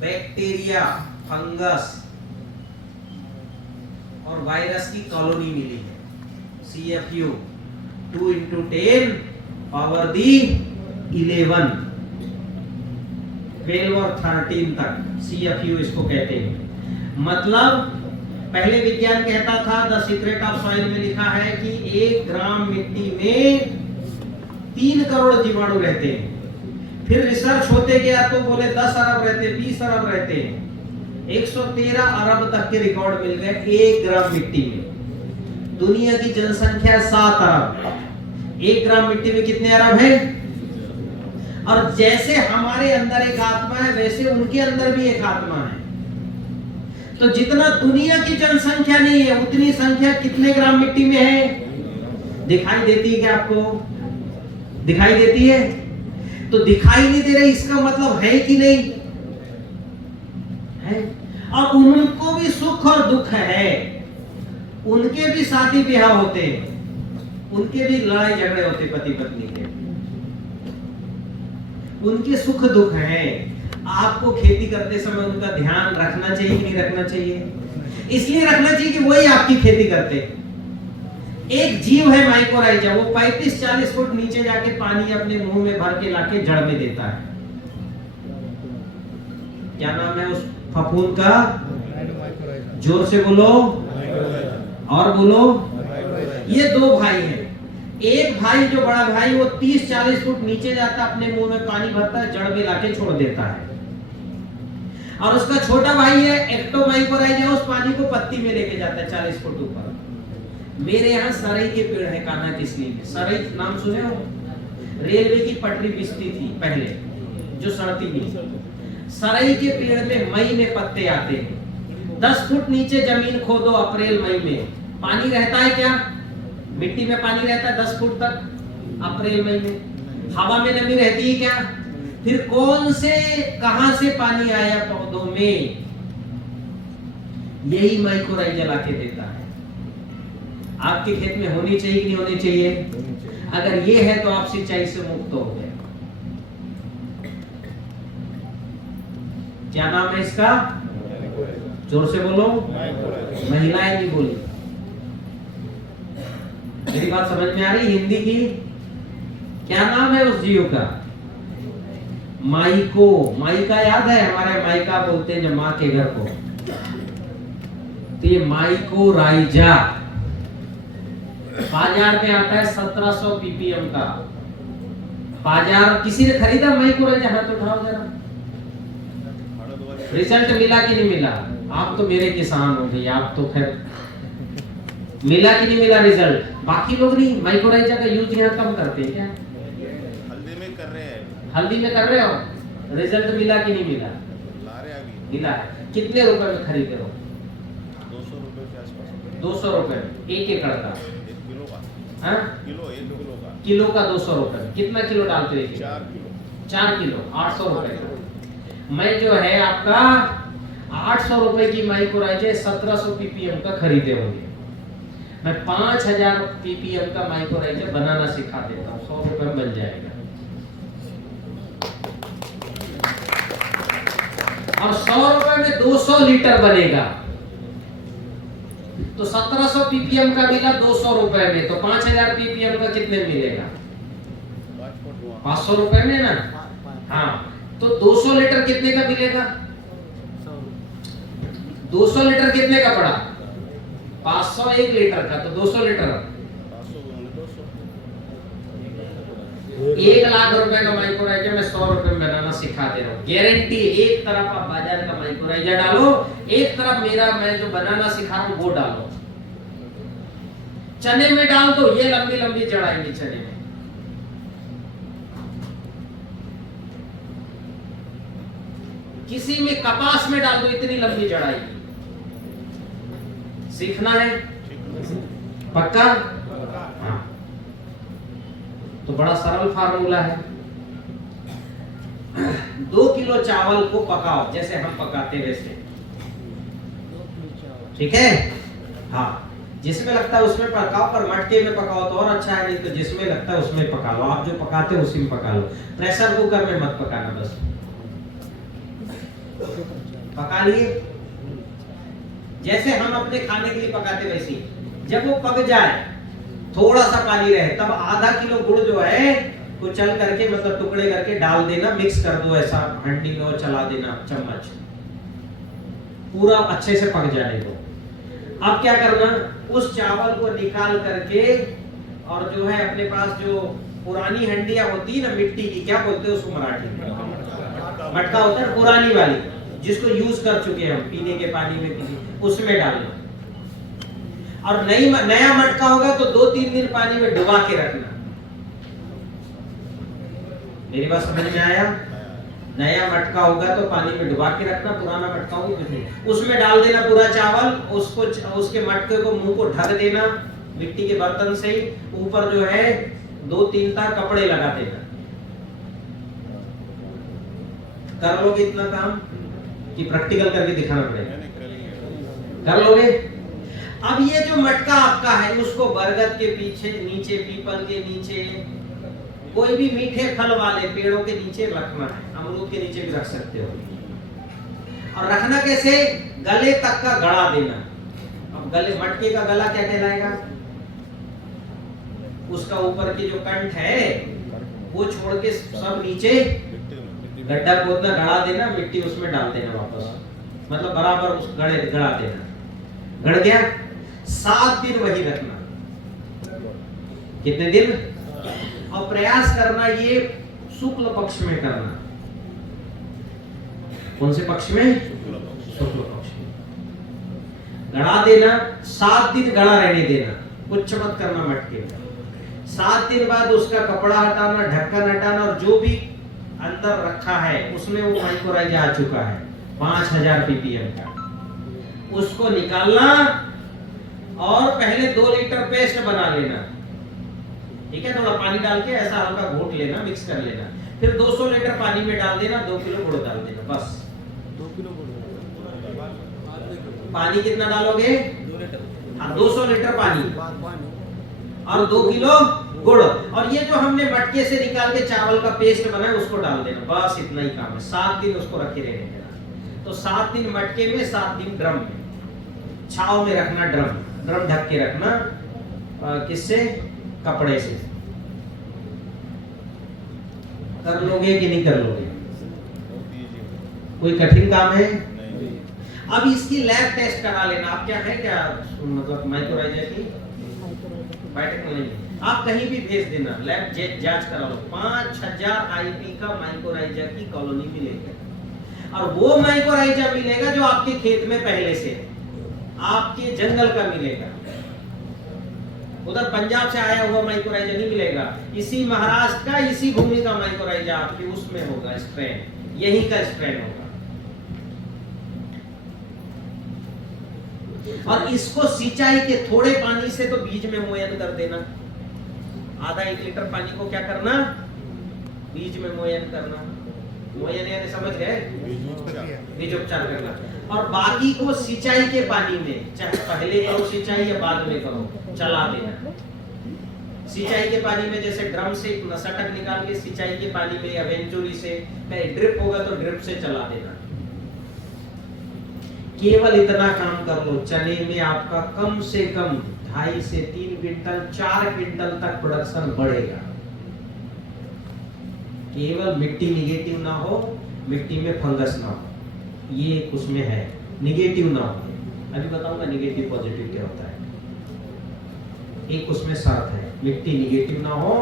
बैक्टीरिया, फंगस और वायरस की कॉलोनी मिली है। CFU 2 × 10 पावर दी 11, 12 और 13 तक CFU इसको कहते हैं। मतलब पहले विज्ञान कहता था, द सीक्रेट ऑफ सॉइल में लिखा है कि 1 ग्राम मिट्टी में 3 करोड़ जीवाणु रहते हैं। फिर रिसर्च होते गया तो बोले 10 अरब रहते, 20 अरब रहते। 113 अरब तक के रिकॉर्ड मिल गए 1 ग्राम मिट्टी में। दुनिया की जनसंख्या 7 अरब, 1 ग्राम मिट्टी में कितने अरब है? और जैसे हमारे अंदर एक आत्मा है, वैसे उनके अंदर भी एक आत्मा है। तो जितना दुनिया की जनसंख्या नहीं है, उतनी संख्या कितने ग्राम मिट्टी में है? दिखाई देती है क्या आपको? दिखाई देती है? तो दिखाई नहीं दे रही, इसका मतलब है कि नहीं है? और उनको भी सुख और दुख है, उनके भी शादी ब्याह होते हैं, उनके भी लड़ाई झगड़े होते पति पत्नी के, उनके सुख दुख हैं। आपको खेती करते समय उनका ध्यान रखना चाहिए कि नहीं रखना चाहिए? इसलिए रखना चाहिए कि वही आपकी खेती करते। एक जीव है माइकोराइजा, वो 35-40 फुट नीचे जाके पानी अपने मुंह में भर के लाके जड़ में देता है। क्या नाम है उस फफूंद का? जोर से बोलो और बोलो। ये 2 भाई हैं। एक भाई जो बड़ा भाई वो 30-40 फुट नीचे जाता, अपने मुंह में पानी भरता है, जड़ में लाके छोड़ देता है। और उसका छोटा भाई है एक्टोमाइकोराइजा, उस पानी को पत्ती में लेके जाता है 40 फुट ऊपर। मेरे यहाँ सरई के पेड़ है कान्हा किस्ली में। सरई नाम सुने हो? रेलवे की पटरी बिछती थी पहले, जो सड़ती नहीं। सरई के पेड़ में मई में पत्ते आते हैं। 10 फुट नीचे जमीन खोदो अप्रैल मई में, पानी रहता है क्या? मिट्टी में पानी रहता है 10 फुट तक अप्रैल मई में। हवा में नमी रहती है क्या? फिर कौन से कहां से पानी आया पौधों में? यही माइकोराइजा लाके देता है। आपके खेत में होनी चाहिए कि नहीं होनी चाहिए? अगर ये है तो आप सिंचाई से मुक्त हो गए। क्या नाम है इसका? जोर से बोलो। महिलाएं नहीं बोली। मेरी बात समझ में आ रही? हिंदी की क्या नाम है उस जीव का? माइको। माइका याद है? हमारे माइका बोलते हैं जब माँ के घर को। तो ये माइकोराइजा बाजार में आता है 1700 ppm का। बाजार किसी ने खरीदा माइकोराइजा? हाथ उठाओ जरा। रिजल्ट मिला कि नहीं मिला? आप तो मेरे किसान हो गए, आप तो खैर मिला कि नहीं मिला रिजल्ट? बाकी लोग नहीं माइकोराइजा का यूज यहाँ कम करते हैं क्या? हल्दी में कर रहे हैं। हल्दी में कर रहे हो? रिजल्ट मिला कि नहीं मिला? ला रहे अभी। मिला है। कितने रुपए में खरीदे हो? 200 रुपए के आसपास। 200 रुपए 1 एकड़ का? 1 किलो का। हाँ? 1 किलो का। किलो का 200 रुपए। कितना किलो डालते हो? 4 किलो। 4 किलो 800 रुपए। मैं जो है आपका 800 रुपए की माइकोराइजा 1700 ppm का खरीदे होंगे। मैं 5000 ppm का माइकोराइजा बनाना सिखा देता हूँ, 100 रुपए में बन जाएगा। और 100 रुपए में 200 लीटर बनेगा। तो 1700 पीपीएम का मिला 200 रुपए में, तो 5000 पीपीएम का कितने में मिलेगा? 500 रुपए में ना। हाँ, तो 200 लीटर कितने का मिलेगा? 200 लीटर कितने का पड़ा? 500 1 लीटर का, तो 200 लीटर 1 लाख रुपए का माइक्रोराइजा मैं 100 रुपए में बनाना सिखा दे रहा हूँ। गारंटी, एक तरफ आप बाजार का माइक्रोराइजा डालो, एक तरफ मेरा मैं जो बनाना सिखा रहा हूँ वो डालो। चने में डाल दो, ये लंबी लंबी जड़ आएंगी चने में। किसी में कपास में डाल दो, इतनी लंबी जड़ आएगी। सीखना है? पक्का? हाँ। तो बड़ा सरल फार्मूला है। 2 किलो चावल को पकाओ जैसे हम पकाते वैसे, ठीक है? हाँ, जिसमें लगता है उसमें पकाओ, पर मटके में पकाओ तो और अच्छा है, नहीं तो जिसमें लगता है उसमें पका लो। आप जो पकाते हो उसी में पका लो, प्रेशर कुकर में मत पकाना। बस पका लिए जैसे हम अपने खाने के लिए पकाते वैसे ही। जब वो पक जाए, थोड़ा सा पानी रहे, तब आधा किलो गुड़ जो है वो चल करके मतलब टुकड़े करके डाल देना, मिक्स कर दो ऐसा हंडी में और चला देना चम्मच, पूरा अच्छे से पक जाने दो। अब क्या करना, उस चावल को निकाल करके, और जो है अपने पास जो पुरानी हंडियां होती है ना मिट्टी की, क्या बोलते हैं उसको मराठी में? मटका होता है पुरानी वाली, जिसको यूज कर चुके हैं हम पीने के पानी में, उसमें डालना। और नया मटका होगा तो 2-3 दिन पानी में डुबा के रखना। मेरी बात समझ में आया? नया मटका होगा तो पानी में डुबा के रखना, पुराना मटका होगा उसमें डाल देना पूरा चावल, उसको उसके मटके को मुंह को ढक देना मिट्टी के बर्तन से ही, ऊपर जो है 2-3 तार कपड़े लगा देना। कर लोगे इतना काम कि प्रैक्टिकल करके दिखाना पड़ेगा? कर लोगे? अब ये जो मटका आपका है उसको बरगद के पीछे नीचे, पीपल के नीचे, कोई भी मीठे फल वाले पेड़ों के नीचे रखना है। अमरूद के नीचे भी रख सकते हो। और रखना कैसे? गले तक का गड़ा देना। अब गले, मटके का गला क्या कहलाएगा? उसका ऊपर की जो कंठ है वो छोड़ के सब नीचे गड्ढा खोदना, गड़ा देना, मिट्टी उसमें डाल देना वापस, मतलब बराबर उस गड़ा देना। गड़ गया, 7 दिन वही रखना। कितने दिन? और प्रयास करना ये शुक्ल पक्ष में करना। कौन से पक्ष में? शुक्ल पक्ष में। गड़ा देना, 7 दिन गड़ा रहने देना, कुछ मत करना मटके में। 7 दिन बाद उसका कपड़ा हटाना, ढक्कन हटाना, और जो भी अंदर रखा है उसमें वो माइक्रोराइजा आ चुका है 5000 पीपीएम का, उसको निकालना और पहले 2 लीटर पेस्ट बना लेना। ठीक है, थोड़ा पानी डाल के ऐसा हल्का घोट लेना, मिक्स कर लेना, फिर 200 लीटर पानी में डाल देना, 2 किलो गुड़ डाल देना। बस 2 किलो पानी कितना डालोगे? 200 लीटर पानी और 2 किलो गुड़, और ये जो हमने मटके से निकाल के चावल का पेस्ट बनाया उसको डाल देना। बस इतना ही काम है। 7 दिन उसको रखे रहने देना। तो 7 दिन मटके में, 7 दिन ड्रम में, छाव में रखना। ड्रम ढक के रखना। किससे? कपड़े से। कर लोगे कि नहीं कर लोगे? कोई कठिन काम है? अब इसकी लैब टेस्ट करा लेना। आप क्या है, क्या मतलब माइक्रोराइजा की बायोटेक्नोलॉजी, आप कहीं भी भेज देना, लैब जांच करा लो। 5000 आईपी का माइक्रोराइजा की कॉलोनी मिलेगा, और वो माइक्रोराइजा मिलेगा जो आपके खेत में पहले से है, आपके जंगल का मिलेगा। उधर पंजाब से आया हुआ माइक्रोराइजा नहीं मिलेगा। इसी महाराष्ट्र का, इसी भूमि का माइक्रोराइजा आपके उसमें होगा, स्ट्रेन यही का स्ट्रेन होगा। और इसको सिंचाई के थोड़े पानी से तो बीज में मोयन कर देना। आधा 1 लीटर पानी को क्या करना? बीज में मोयन करना। मोयन यानी समझ गए? बीजोपचार करना। और बाकी को सिंचाई के पानी में, चाहे पहले करो सिंचाई या बाद में करो, चला देना। सिंचाई के पानी में जैसे ड्रम से सटक निकाल के सिंचाई के पानी में, या वेंचुरी से, ड्रिप होगा तो ड्रिप से चला देना। केवल इतना काम कर लो, चने में आपका कम से कम 2.5 से 3 क्विंटल 4 क्विंटल तक प्रोडक्शन बढ़ेगा। केवल मिट्टी निगेटिव ना हो, मिट्टी में फंगस ना हो, ये उसमें है, निगेटिव ना हो। अभी बताऊंगा निगेटिव पॉजिटिव क्या होता है। एक उसमें शर्त है, मिट्टी निगेटिव ना हो,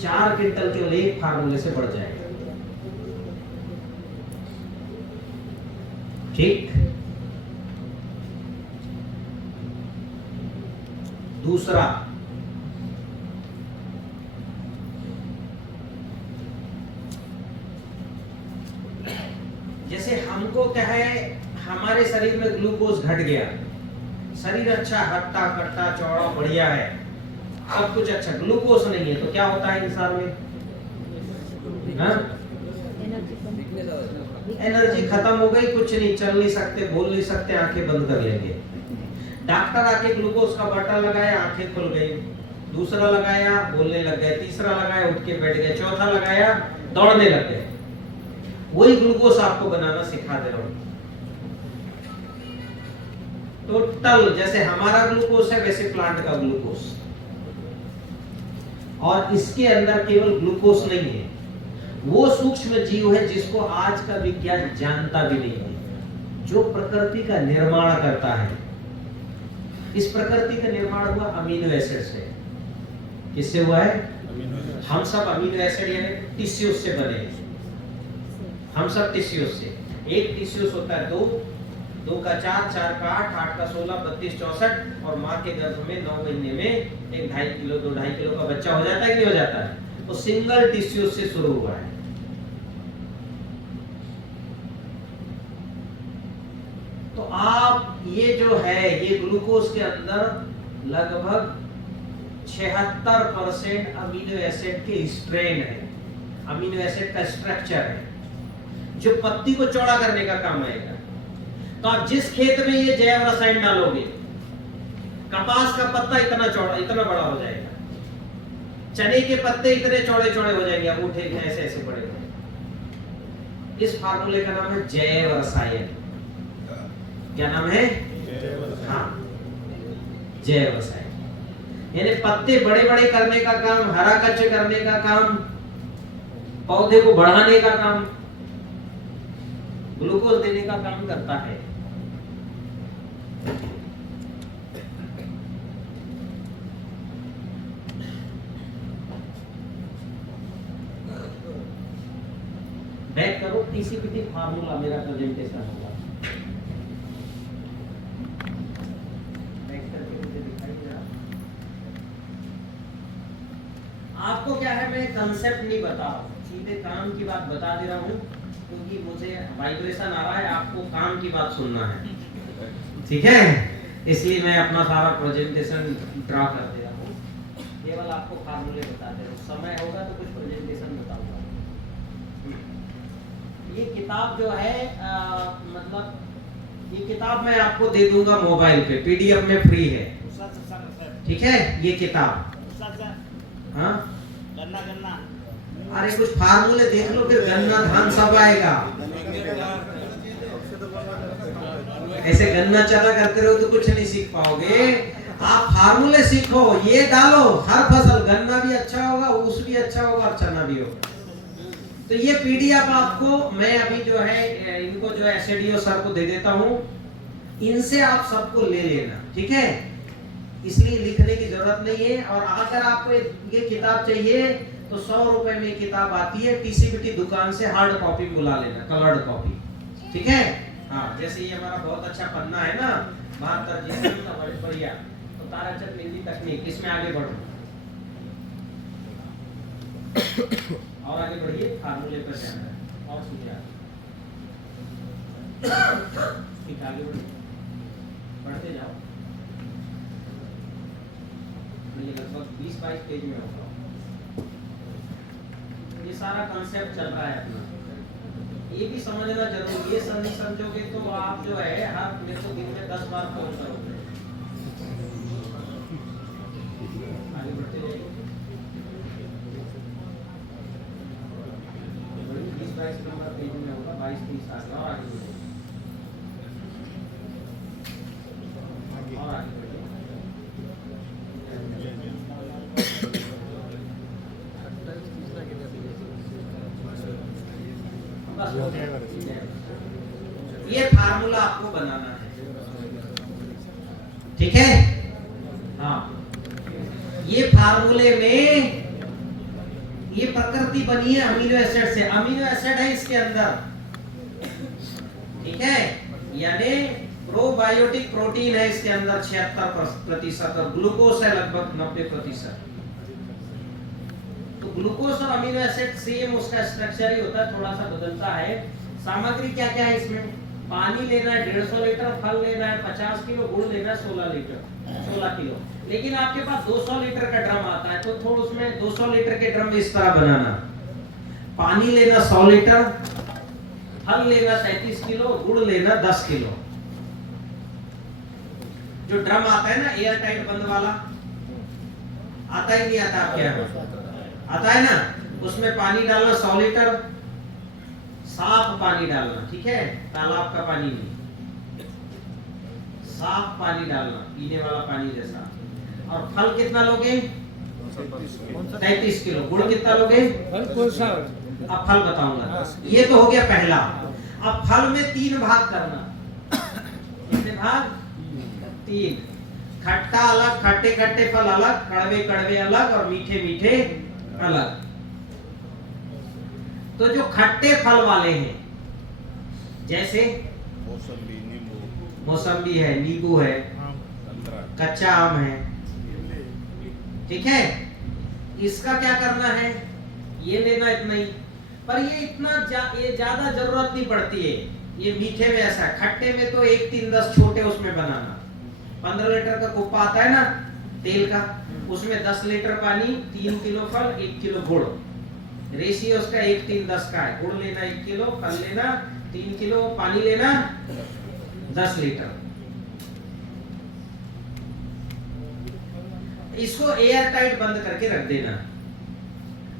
4 क्विंटल केवल एक फार्मूले से बढ़ जाएगा। ठीक। दूसरा, जैसे हमको क्या है, हमारे शरीर में ग्लूकोज घट गया, शरीर अच्छा हट्टा कट्टा चौड़ा बढ़िया है, सब कुछ अच्छा, ग्लूकोज नहीं है तो क्या होता है इंसान में? एनर्जी खत्म हो गई, कुछ नहीं, चल नहीं सकते, बोल नहीं सकते, आंखें बंद कर लेंगे। डॉक्टर आके ग्लूकोज का बटन लगाया, आंखें खुल गई, दूसरा लगाया बोलने लग गए, तीसरा लगाया उठ के बैठ गए, चौथा लगाया दौड़ने लग गए। वही ग्लूकोज आपको बनाना सिखा दे रहा हूं। टोटल जैसे हमारा ग्लूकोज है वैसे प्लांट का ग्लूकोज, और इसके अंदर केवल ग्लूकोज नहीं है, वो सूक्ष्म जीव है जिसको आज का विज्ञान जानता भी नहीं है, जो प्रकृति का निर्माण करता है। इस प्रकृति का निर्माण हुआ अमीनो एसिड से। किससे हुआ है? हम सब अमीनो एसिड यानी टिश्यूज से बने हैं, हम सब टिश्यूज से। एक टिश्यूज होता है 2, 2 का 4, 4 का 8, 8 का 16, 32, 64, और माँ के गर्भ में 9 महीने में एक 2.5 किलो 2.5 किलो का बच्चा हो जाता है कि नहीं हो जाता है? वो सिंगल टिश्यूज से शुरू हुआ है। तो आप ये जो है, ये ग्लूकोज के अंदर लगभग 76% अमीनो एसिड के स्ट्रेन है, अमीनो एसिड का स्ट्रक्चर है जो पत्ती को चौड़ा करने का काम आएगा। तो आप जिस खेत में ये जैव रसायन डालोगे, कपास का पत्ता इतना चौड़ा, इतना बड़ा हो जाएगा, चने के पत्ते इतने चौड़े चौड़े हो जाएंगे, अंगूठे ऐसे ऐसे बड़े बड़े। इस फार्मूले का नाम है जैव रसायन। क्या नाम है? हाँ, जैव रसायन। यानी पत्ते बड़े बड़े करने का काम, हरा कच्चे करने का काम, पौधे को बढ़ाने का काम, ग्लूकोज देने का काम करता है। बैक करो, टीसीपीटी फार्मूला मेरा प्रेजेंटेशन होगा। आपको क्या है, मैं कंसेप्ट नहीं बता रहा हूं, सीधे काम की बात बता दे रहा हूं, क्योंकि मुझे वाइब्रेशन आ रहा है, आपको काम की बात सुनना है, ठीक है? इसलिए मैं अपना सारा प्रेजेंटेशन ड्रा कर दे रहा हूँ, केवल आपको फार्मूले बता दे रहा हूँ। समय होगा तो कुछ प्रेजेंटेशन बताऊंगा। ये किताब जो है मतलब ये किताब मैं आपको दे दूंगा मोबाइल पे, पीडीएफ में फ्री है, ठीक है? ये किताब, हाँ, गन्ना अरे कुछ फार्मूले देख लो, फिर गन्ना धान सब आएगा। ऐसे गन्ना चला करते रहो तो कुछ नहीं सीख पाओगे। आप फार्मूले सीखो, ये डालो, हर फसल, गन्ना भी अच्छा होगा, ऊस भी अच्छा होगा, और चना भी होगा। तो ये पीडीएफ आपको मैं अभी जो है इनको जो है एसडीओ सर को दे देता हूँ, इनसे आप सबको ले लेना, ठीक है? इसलिए लिखने की जरूरत नहीं है। और अगर आपको ये किताब चाहिए तो 100 रुपए में किताब आती है, टीसीबीटी दुकान से हार्ड कॉपी बुला लेना, कलर्ड कॉपी, ठीक है? हाँ, जैसे ये हमारा बहुत अच्छा पन्ना है ना, बहादुर जी का, बड़े बढ़िया। तो ताराचंद मेहंदी तकनीक, इसमें आगे बढ़ो और आगे बढ़िए, फार्मूले पर जाना है और सुनिए ठीक, आगे बढ़िए, बढ़ते जाओ। ये लगभग 20-22 पेज में होगा। ये सारा कंसेप्ट चल रहा है अपना, ये भी समझना जरूरी है। नहीं समझोगे तो आप जो है हर मेरे को दिन में 10 बार फोन करोगे। आगे बढ़ते जाइए, 20-22 नंबर पेज में होगा, 22-23 आगे और आगे बढ़िए। बस हो गया। ये फार्मूला आपको बनाना है, ठीक है। हाँ, ये फार्मूले में ये प्रकृति बनी है अमीनो एसिड से, अमीनो एसिड है इसके अंदर, ठीक है। यानी प्रोबायोटिक प्रोटीन है इसके अंदर 76% और ग्लूकोज है लगभग 90%। तो ग्लूकोज और अमीनो एसिड सेम उसका स्ट्रक्चर ही होता है, थोड़ा सा बदलता है। सामग्री क्या क्या है इसमें? पानी लेना है 150 लीटर, फल लेना है 50 किलो, गुड़ लेना है 16 किलो। लेकिन आपके पास 200 लीटर का ड्रम आता है, तो थोड़ा उसमें 200 लीटर के ड्रम में इस तरह बनाना, पानी लेना 100 लीटर, फल लेना 33 किलो, गुड़ लेना 10 किलो। जो ड्रम आता है ना एयर टाइट बंद वाला, आता ही नहीं आता आपके यहाँ? आता है ना, उसमें पानी डालना 100 लीटर, साफ पानी डालना, ठीक है, तालाब का पानी नहीं, साफ पानी डालना, पीने वाला पानी जैसा। और फल कितना लोगे? 33 किलो। गुड़ कितना लोगे? अब फल बताऊंगा। ये तो हो गया पहला। अब फल में 3 भाग करना। कितने भाग? 3। खट्टा अलग, खट्टे खट्टे फल अलग, कड़वे कड़वे अलग और मीठे मीठे अलग। तो जो खट्टे फल वाले हैं, जैसे मौसम्बी, नींबू, मौसम्बी है, नींबू है, संतरा, कच्चा आम है, ठीक है। इसका क्या करना है? ये लेना इतना ही, पर ये ये ज्यादा जरूरत नहीं पड़ती है। ये मीठे में ऐसा है, खट्टे में तो 1, 3, 10 छोटे उसमें बनाना। 15 लीटर का कुप्पा आता है ना तेल का, उसमें 10 लीटर पानी, 3 किलो फल, 1 किलो गुड़। रेशियो उसका 1, 3, 10 का है। गुड़ लेना 1 किलो, फल लेना 3 किलो, पानी लेना 10 लीटर। इसको एयर टाइट बंद करके रख देना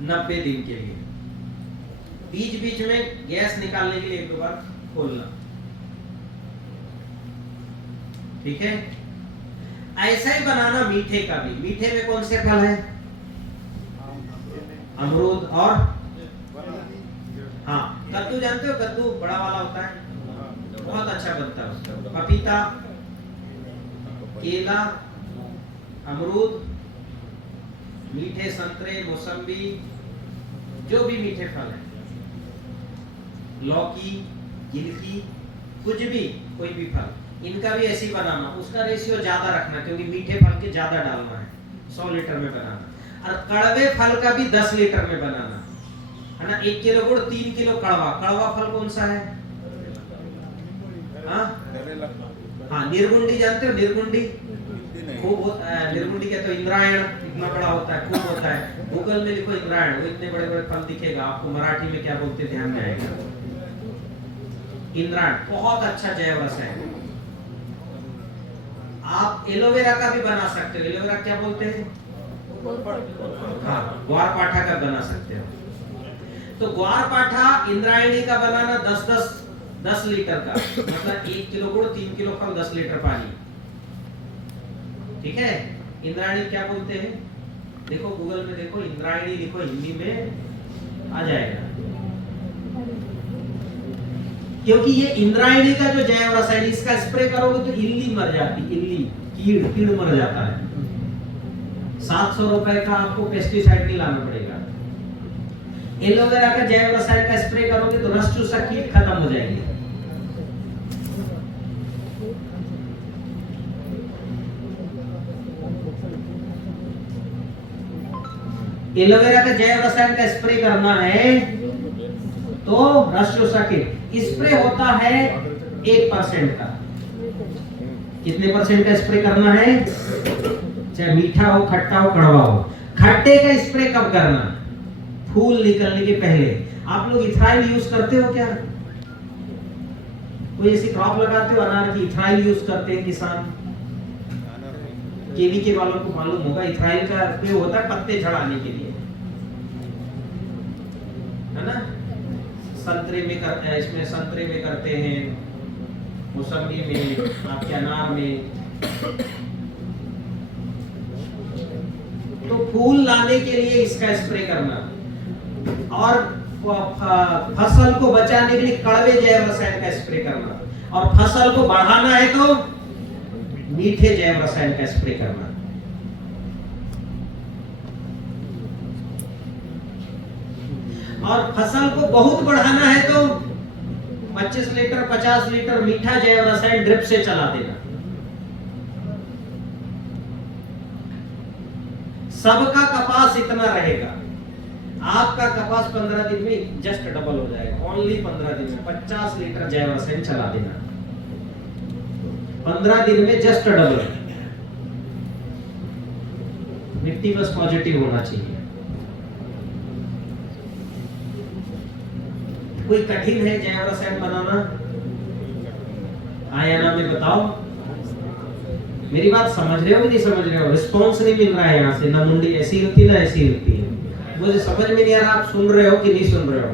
90 दिन के लिए। बीच बीच में गैस निकालने के लिए 1-2 बार खोलना, ठीक है। ऐसा ही बनाना मीठे का भी। मीठे में कौन से फल है? अमरूद और हाँ, कद्दू जानते हो? कद्दू बड़ा वाला होता है, बहुत अच्छा बनता है उसका। पपीता, केला, अमरूद, मीठे संतरे, मौसम्बी, जो भी मीठे फल है, लौकी, गिलकी, कुछ भी, कोई भी फल, इनका भी ऐसे ही बनाना। उसका रेशियो ज्यादा रखना, क्योंकि मीठे फल के ज्यादा डालना है। 100 लीटर में बनाना। और कड़वे फल का भी 10 लीटर में बनाना है ना। 1 किलो गुड़, 3 किलो कड़वा। कड़वा फल कौन सा है? हाँ, निर्गुंडी जानते हो? निर्गुंडी खूब निर्गुंडी के तो इंद्रायण इतना बड़ा होता है, खूब होता है। गूगल में लिखो इंद्रायण, वो इतने बड़े बड़े फल दिखेगा आपको। मराठी में क्या बोलते ध्यान में आएगा। इंद्रायण बहुत अच्छा जैव रस है। आप एलोवेरा का भी बना सकते हो। एलोवेरा क्या बोलते हैं? हाँ, ग्वारपाठा का बना सकते हो। तो ग्वारपाठा इंद्रायणी का बनाना 10 लीटर का, मतलब 1 किलो गुड़, 3 किलो फल, 10 लीटर पानी, ठीक है। इंद्रायणी क्या बोलते हैं? देखो गूगल में देखो, इंद्रायणी लिखो, हिंदी में आ जाएगा। क्योंकि ये इंद्रायणी का जो जैव रसायन, इसका स्प्रे करोगे तो इल्ली मर जाती, इल्ली कीड़ मर जाता है। 700 रुपए का आपको पेस्टिसाइड नहीं लाना पड़ेगा। एलोवेरा का जैव रसायन का स्प्रे करोगे तो रस चूसा कीट खत्म हो जाएंगे। एलोवेरा का जैव रसायन का स्प्रे करना है तो रस चूसा कीट स्प्रे होता है 1% का। कितने % का स्प्रे करना है? चाहे मीठा हो, खट्टा हो, कड़वा हो। खट्टे का स्प्रे कब करना? फूल निकलने के पहले। आप लोग इथराइल यूज करते हो क्या? कोई ऐसी क्रॉप लगाते हो अनार की, इथराइल यूज करते हैं किसान? केवी के वालों को मालूम होगा, इथराइल का उपयोग होता है पत्ते झड़ाने के लिए, है ना। संतरे में करते हैं, इसमें संतरे में करते हैं, मौसम्बी में, आपके अनार में। तो फूल लाने के लिए इसका स्प्रे करना। और फसल को बचाने के लिए कड़वे जैव रसायन का स्प्रे करना, और फसल को बढ़ाना है तो मीठे जैव रसायन का स्प्रे करना। और फसल को बहुत बढ़ाना है तो 25 लीटर 50 लीटर मीठा जैव रसायन ड्रिप से चला देना। सबका कपास इतना रहेगा, आपका कपास 15 दिन में जस्ट डबल हो जाएगा। ओनली 15 दिन में 50 लीटर जैव रसायन चला देना, 15 दिन में जस्ट डबल। मिट्टी बस पॉजिटिव होना चाहिए। कोई कठिन है जैव रसायन बनाना? हाँ या ना में बताओ। मेरी बात समझ रहे हो कि नहीं समझ रहे हो? रिस्पॉन्स नहीं मिल रहा है यहाँ से। ना मुंडी ऐसी होती ना ऐसी होती है। मुझे समझ में नहीं आ रहा, आप सुन रहे हो कि नहीं सुन रहे हो?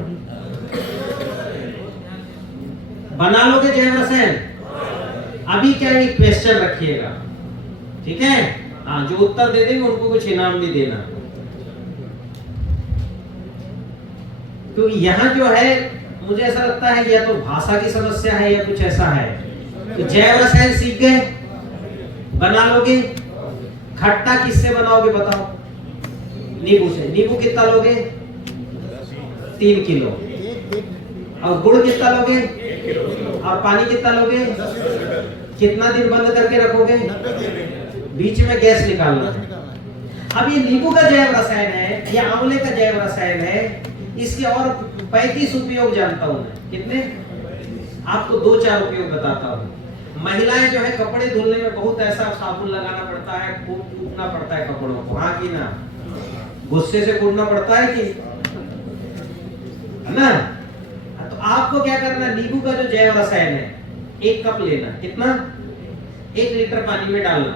बना लोगे जैव रसायन? अभी क्या है, क्वेश्चन रखिएगा, ठीक है? हाँ, जो उत्तर दे देंगे उनको कुछ इनाम भी देना। तो यहाँ जो है, मुझे ऐसा लगता है या तो भाषा की समस्या है या कुछ ऐसा है। तो जैव रसायन सीख गए, बना लोगे। खट्टा किससे बनाओगे बताओ? नींबू से। नींबू कितना लोगे? 3 किलो। और गुड़ कितना लोगे? और पानी कितना लोगे? कितना दिन बंद करके रखोगे? बीच में गैस निकालना है। अब ये नींबू का जैव रसायन है या आंवले का जैव रसायन है, इसके और 35 उपयोग जानता हूं मैं। कितने? आपको 2-4 उपयोग बताता हूं। महिलाएं जो है कपड़े धुलने में बहुत ऐसा साबुन लगाना पड़ता है, खूब कूटना पड़ता है कपड़ों को, हाँ कि ना? गुस्से से कूटना पड़ता है कि, है ना? तो आपको क्या करना, नींबू का जो जैव रसायन है 1 कप लेना। कितना? 1 लीटर पानी में डालना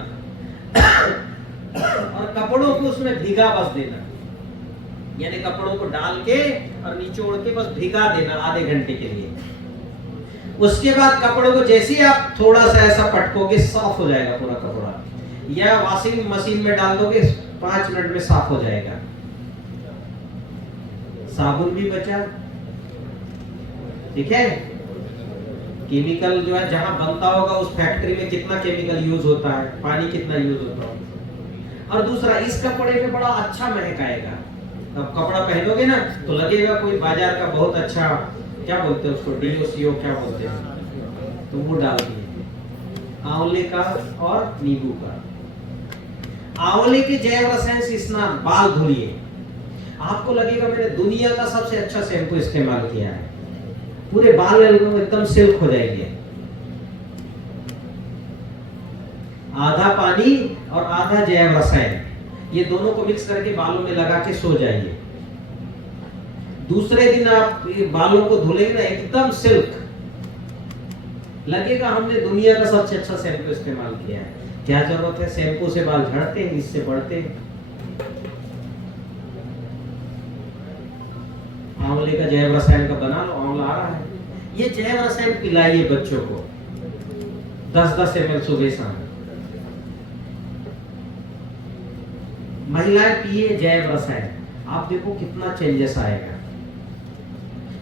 और कपड़ों को उसमें भिगा बस देना, यानी कपड़ों को डाल के और निचोड़ के बस भिगा देना आधे घंटे के लिए। उसके बाद कपड़ों को जैसे ही आप थोड़ा सा ऐसा पटकोगे, साफ हो जाएगा पूरा कपड़ा, या वॉशिंग मशीन में डाल दोगे 5 मिनट में साफ हो जाएगा। साबुन भी बचा, ठीक है? केमिकल जो है जहां बनता होगा उस फैक्ट्री में कितना केमिकल यूज होता है, पानी कितना यूज होता है। और दूसरा, इस कपड़े पे बड़ा अच्छा महक आएगा। अब कपड़ा पहनोगे ना तो लगेगा कोई बाजार का बहुत अच्छा, क्या बोलते हैं उसको, डीओसीओ क्या बोलते हैं, तो वो डाल दिए आंवले का और नींबू का। आंवले के जैव रसायन से स्नान, बाल धुलिए, आपको लगेगा मैंने दुनिया का सबसे अच्छा शैम्पू इस्तेमाल किया है। पूरे बाल एकदम सिल्क हो जाएंगे। आधा पानी और आधा जैव रसायन, ये दोनों को मिक्स करके बालों में लगा के सो जाइए। दूसरे दिन आप बालों को धुलेंगे ना, एकदम सिल्क लगेगा, हमने दुनिया का सबसे अच्छा शैम्पू इस्तेमाल किया है। क्या जरूरत है, शैम्पू से बाल झड़ते हैं, इससे बढ़ते हैं। आंवले का जैव रसायन का बना लो, आंवला आ रहा है। ये जैव रसायन पिलाइए बच्चों को 10-10 ml सुबह शाम। महिलाएं पिए जैव रसायन, आप देखो कितना चेंजेस आएगा।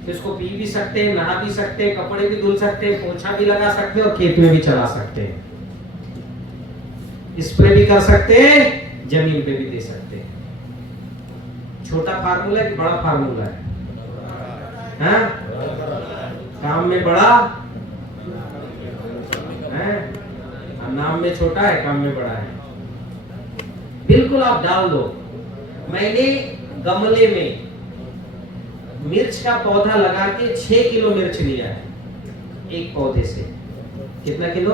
इसको पी भी सकते हैं, नहा भी सकते हैं, कपड़े भी धुल सकते हैं, पोछा भी लगा सकते हैं और खेत में भी चला सकते हैं, स्प्रे भी कर सकते हैं, जमीन पे भी दे सकते हैं। छोटा फार्मूला है कि बड़ा फार्मूला है? हाँ? काम में बड़ा है, नाम में छोटा है, काम में बड़ा है। बिल्कुल आप डाल दो। मैंने गमले में मिर्च का पौधा लगा के 6 किलो मिर्च लिया है एक पौधे से। कितना किलो?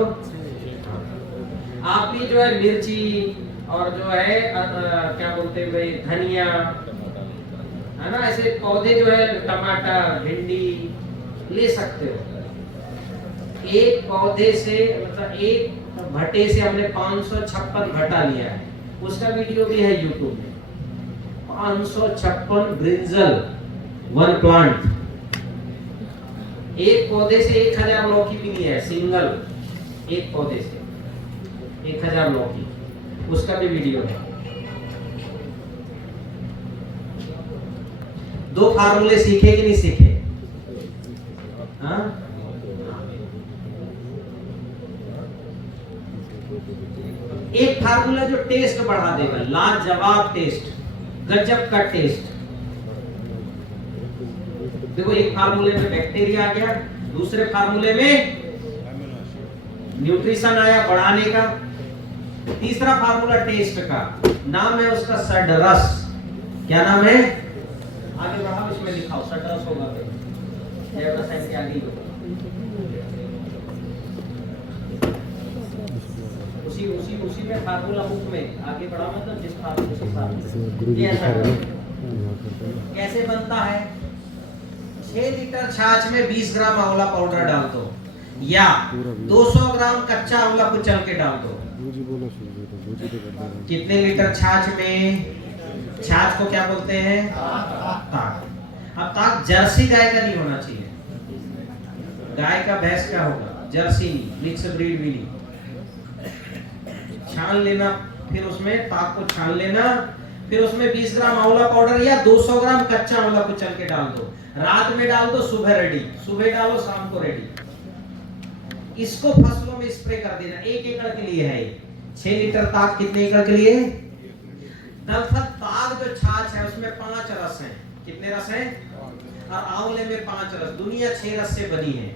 आप भी जो है मिर्ची और जो है क्या बोलते हैं भाई, धनिया, है ना, ऐसे पौधे जो है, टमाटर, भिंडी ले सकते हो। एक पौधे से मतलब एक भट्टे से हमने 556 भट्टा लिया है, उसका वीडियो भी है यूट्यूब में। 556 ब्रिंजल, 1 प्लांट। एक पौधे से 1000 लौकी भी लिया है, सिंगल एक पौधे से 1000 लौकी, उसका भी वीडियो है। दो फार्मूले सीखे कि नहीं सीखे? हाँ? एक फार्मूला जो टेस्ट बढ़ा देगा, लाजवाब टेस्ट, गजब का टेस्ट। देखो एक फार्मूले में बैक्टीरिया आ गया, दूसरे फार्मूले में न्यूट्रिशन आया बढ़ाने का, तीसरा फार्मूला टेस्ट का, नाम है उसका सडरस। क्या नाम है? आगे बढ़ाओ, इसमें लिखाओ सडरस होगा, के आगे होगा। उसी में फार्मूला बुक में आगे बढ़ाओ, मतलब जिस फार्मूले कैसे बनता है? 6 लीटर छाछ में 20 ग्राम आंवला पाउडर डाल दो, या 200 ग्राम कच्चा आंवला कुचल के डाल दो। कितने लीटर छाछ में? छाछ को क्या बोलते हैं? ताक। अब ताक जर्सी गाय का नहीं होना चाहिए, गाय का भैंस का होगा, जर्सी नहीं, मिक्स ब्रीड भी नहीं। छान लेना, फिर उसमें ताक को छान लेना, फिर उसमें 20 ग्राम आंवला पाउडर या 200 ग्राम कच्चा आंवला कुचल के डाल दो। रात में डाल दो, सुबह रेडी, सुबह डालो शाम को रेडी। इसको फसलों में स्प्रे कर देना। 1 एकड़ के लिए है 6 लीटर ताक। कितने एकड़ के लिए? दरअसल ताक जो छाछ है उसमें 5 रस हैं। कितने रस हैं? और आंवले में 5 रस। दुनिया 6 रस से बनी है।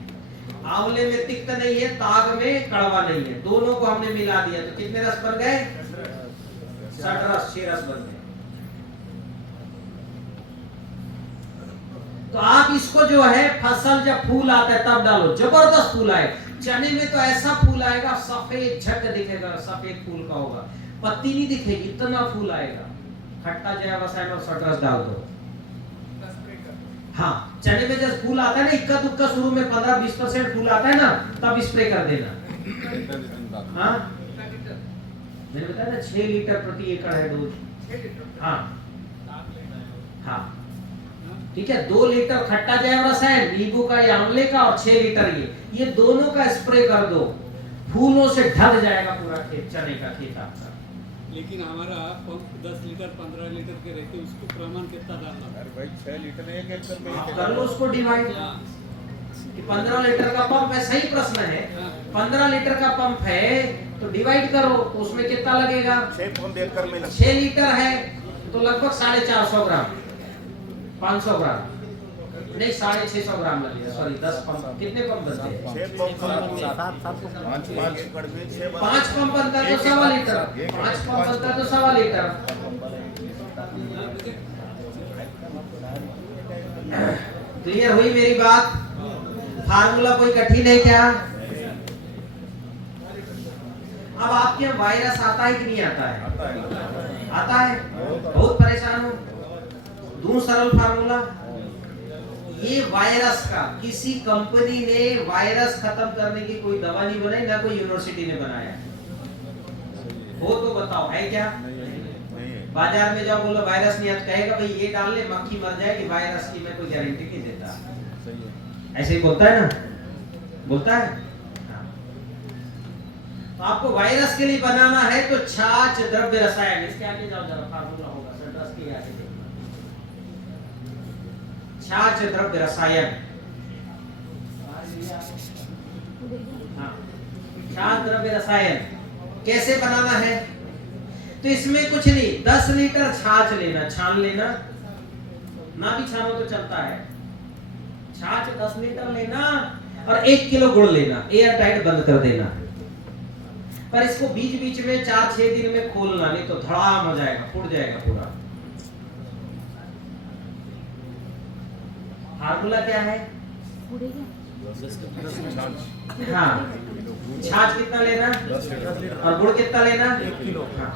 आंवले में तिक्त नहीं है, ताग में कड़वा नहीं है, दोनों को हमने मिला दिया तो कितने रस बन गए? 60 रस, 6 रस बन गए। तो आप इसको जो है फसल जब फूल आता है तब डालो, जबरदस्त फूल आए। चने में तो ऐसा फूल आएगा, सफेद झक दिखेगा, सफेद फूल का होगा, पत्ती नहीं दिखेगी, इतना फूल आएगा। खट्टा जैव रसायन और सटरस डाल दो। हाँ, चने में जब फूल आता है ना, इक्का दुक्का शुरू में 15-20% फूल आता है ना, तब स्प्रे कर देना। हाँ, मैंने बताया ना 6 लीटर प्रति एकड़ है डोज। हाँ हाँ, ठीक है। 2 लीटर खट्टा जैव रसायन नींबू का या आंवले का, और 6 लीटर ये दोनों का स्प्रे कर दो। फूलों से ढक जाएगा पूरा खेत, चने का खेत आपका। लेकिन हमारा पंप 10 लीटर 15 लीटर के रहते, उसको प्रमाण कितना डालना? अरे भाई 6 लीटर 1 एकड़ में कर लो उसको डिवाइड कि 15 लीटर का पंप है। सही प्रश्न है, 15 लीटर का पंप है तो डिवाइड करो, तो उसमें कितना लगेगा? 6 पंप एकड़ में 6 लीटर है तो लगभग 450 ग्राम, 500 ग्राम नहीं, 650 ग्राम लगेगा। Sorry, 10 pump. कितने पंप बनते हैं? 6 पंप 5 एकड़ में 6 5 पंप बनता है तो 1.25 लीटर। 5 पंप बनता है तो 1.25 लीटर। क्लियर हुई मेरी बात? फार्मूला कोई कठिन है क्या? अब आपके यहाँ वायरस आता है कि नहीं आता है? आता है। बहुत परेशान हो। दूं सरल फार्मूला। ये वायरस का किसी कंपनी ने वायरस खत्म करने की कोई दवा नहीं बनाई, ना कोई यूनिवर्सिटी ने बनाया। हो तो बताओ, है क्या? बाजार में जाओ, बोलो वायरस नहीं आता, कहेगा भाई ये डाल ले मक्खी मर जाएगी, वायरस की मैं कोई गारंटी नहीं देता। ऐसे ही बोलता है ना, बोलता है। तो आपको वायरस के लिए बनाना है तो छाछ द्रव्य रसायन, इसके आगे जाओ जरा, फार्मूला होगा सल्फर के आगे। छाछ द्रव्य रसायन, छाछ द्रव्य रसायन कैसे बनाना है? तो इसमें कुछ नहीं, 10 लीटर छाछ लेना, छान लेना, ना भी छानो तो चलता है। छाछ 10 लीटर लेना और 1 किलो गुड़ लेना, एयर टाइट बंद कर देना। पर इसको बीच बीच में 4-6 दिन में खोलना, नहीं तो धड़ाम हो जाएगा, फूट जाएगा पूरा। फार्मूला क्या है? हाँ, छाछ कितना लेना और गुड़ कितना लेना? 1 किलो। हाँ।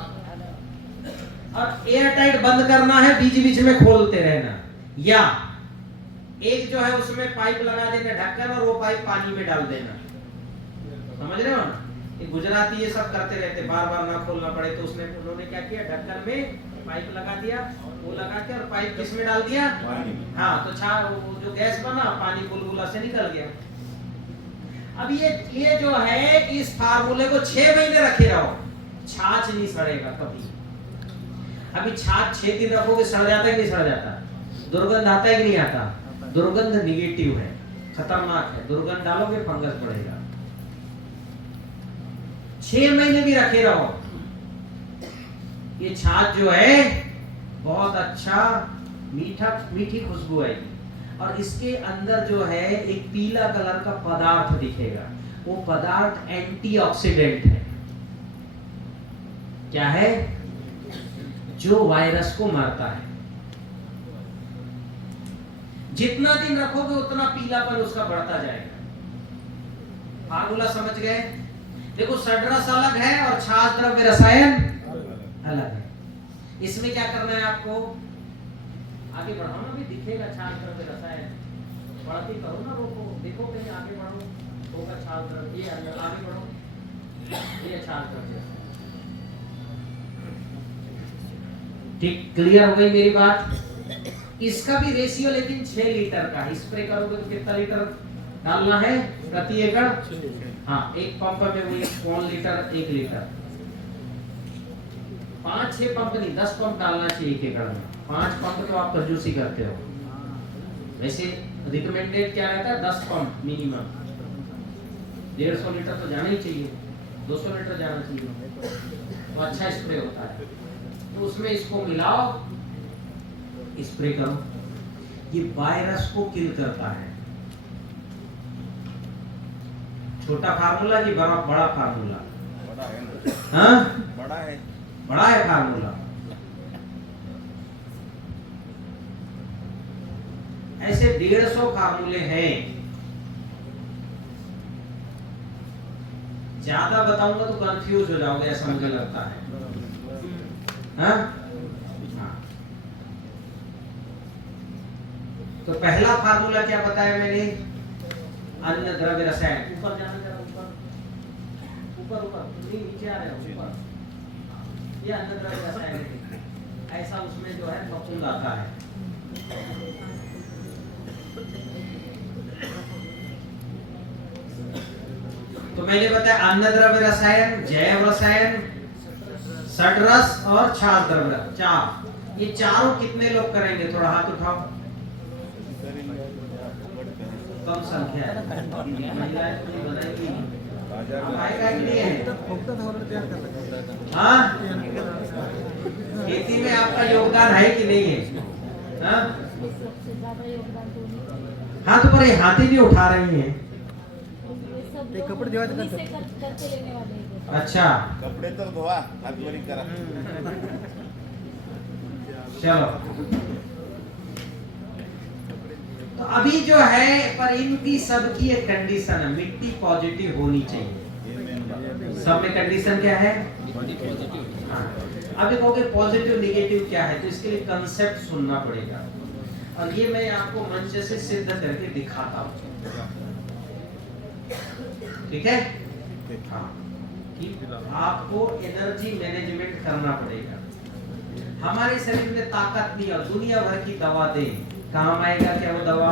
और एयर टाइट बंद करना है, बीच बीच में खोलते रहना। या एक जो है उसमें पाइप लगा देना ढक्कन, और वो पाइप पानी में डाल देना। समझ रहे हो ना? ये गुजराती ये सब करते रहते, बार बार ना खोलना पड़े, तो उन्होंने क्या किया, ढक्कन में पाइप लगा दिया, वो लगा के, और पाइप किसमें डाल दिया? हाँ, तो जो गैस बना, पानी बुलबुला से निकल गया। अब ये जो है, इस फार्मूले को 6 महीने रखे रहो, छाछ नहीं सड़ेगा कभी। अभी छाछ 6 दिन रखोगे, सड़ जाता है कि नहीं सड़ जाता? दुर्गंध आता है कि नहीं आता? दुर्गंध निगेटिव है, खतरनाक है। दुर्गंध डालोगे फंगस बढ़ेगा। 6 महीने भी रखे रहो, ये छाछ जो है बहुत अच्छा मीठी खुशबू आएगी। और इसके अंदर जो है एक पीला कलर का पदार्थ दिखेगा, वो पदार्थ एंटीऑक्सीडेंट है। क्या है? जो वायरस को मारता है। जितना दिन रखोगे उतना पीलापन उसका बढ़ता जाएगा। फार्मूला समझ गए? देखो सडरस अलग है और छाछ द्रव्य रसायन अलग है। इसमें क्या करना है आपको? आगे बढ़ाओ ना, भी दिखेगा छाछ द्रव्य रसायन। बढ़ती करो ना, रोको, देखो कहीं आगे बढ़ो, होगा छाछ द्रव्य। ये आगे बढ़ो, ये छाछ द्रव्य। ठीक, क्लियर हो गई मेरी बात? इसका भी रेशियो लेकिन 6 लीटर का। स्प्रे करोगे तो कितना लीटर डालना है प्रति एकड़? हाँ, एक पंप में वही 1 लीटर 1 लीटर। 5-6 पंप नहीं, 10 पंप डालना चाहिए 1 एकड़ में। 5 पंप तो आप कंजूसी करते हो। वैसे रिकमेंडेड क्या रहता है? 10 पंप मिनिमम। 150 लीटर तो जाना ही चाहिए, 200 लीटर जाना चाहिए, तो अच्छा स्प्रे होता है। तो उसमें इसको मिलाओ, स्प्रे करो। ये वायरस को किल करता है। छोटा फार्मूला कि बड़ा फार्मूला? बड़ा है, हाँ, बड़ा है, बड़ा है फार्मूला। ऐसे 150 फार्मूले हैं। ज्यादा बताऊंगा तो कंफ्यूज हो जाओगे, ऐसा मुझे लगता है। हाँ? हाँ। तो पहला फार्मूला क्या बताया मैंने? अन्न द्रव्य रसायन। ऊपर जाना जरा, ऊपर नहीं, नीचे आ रहे हो ऊपर। ये अन्न द्रव्य रसायन है। ऐसा उसमें जो है फफूंद आता है। तो मैंने बताया अन्न द्रव्य रसायन, जैव रसायन, सडरस और छाछ द्रव्य, 4। ये चारों कितने लोग करेंगे? थोड़ा हाथ उठाओ। कम संख्या है, महिलाएं तो नहीं बनाएंगी। आप आएगा कि नहीं है? हाँ, खेती में आपका योगदान है कि नहीं है? हाँ, हाँ, तो पर ये हाथ ही नहीं उठा रही हैं। कपड़े जो करते लेने वाले हैं। अच्छा, कपड़े तो धोआ, हाथ धोरी करा। चलो। तो अभी जो है पर इनकी सबकी एक कंडीशन है, मिट्टी पॉजिटिव होनी चाहिए। सब में कंडीशन क्या है? हाँ। अभी कहोगे पॉजिटिव निगेटिव क्या है, तो इसके लिए कंसेप्ट सुनना पड़ेगा। और ये मैं आपको मंच से सिद्ध करके दिखाता हूँ। ठीक है? हाँ, कि आपको एनर्जी मैनेजमेंट करना पड़ेगा। हमारे शरीर में ताकत नहीं है, दुनिया भर की दवा दे, काम आएगा क्या वो दवा?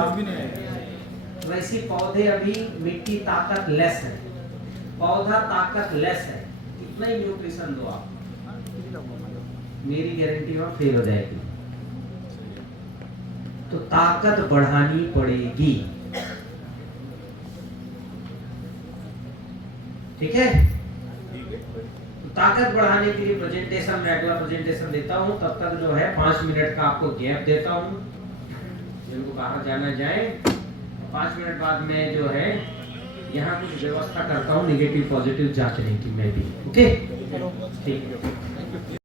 वैसी पौधे अभी मिट्टी ताकत लेस है, पौधा ताकत लेस है, इतना ही न्यूट्रिशन दो आप, मेरी गारंटी में फेल हो जाएगी। तो ताकत बढ़ानी पड़ेगी। ठीक है? तो ताकत बढ़ाने के लिए प्रेजेंटेशन, मैं अगला प्रेजेंटेशन देता हूं, तब तक जो है 5 मिनट का आपको गैप देता हूं, जिनको बाहर जाना जाए। 5 मिनट बाद में जो है यहाँ कुछ व्यवस्था करता हूँ नेगेटिव पॉजिटिव जांचने की मैं भी। ओके, ठीक है।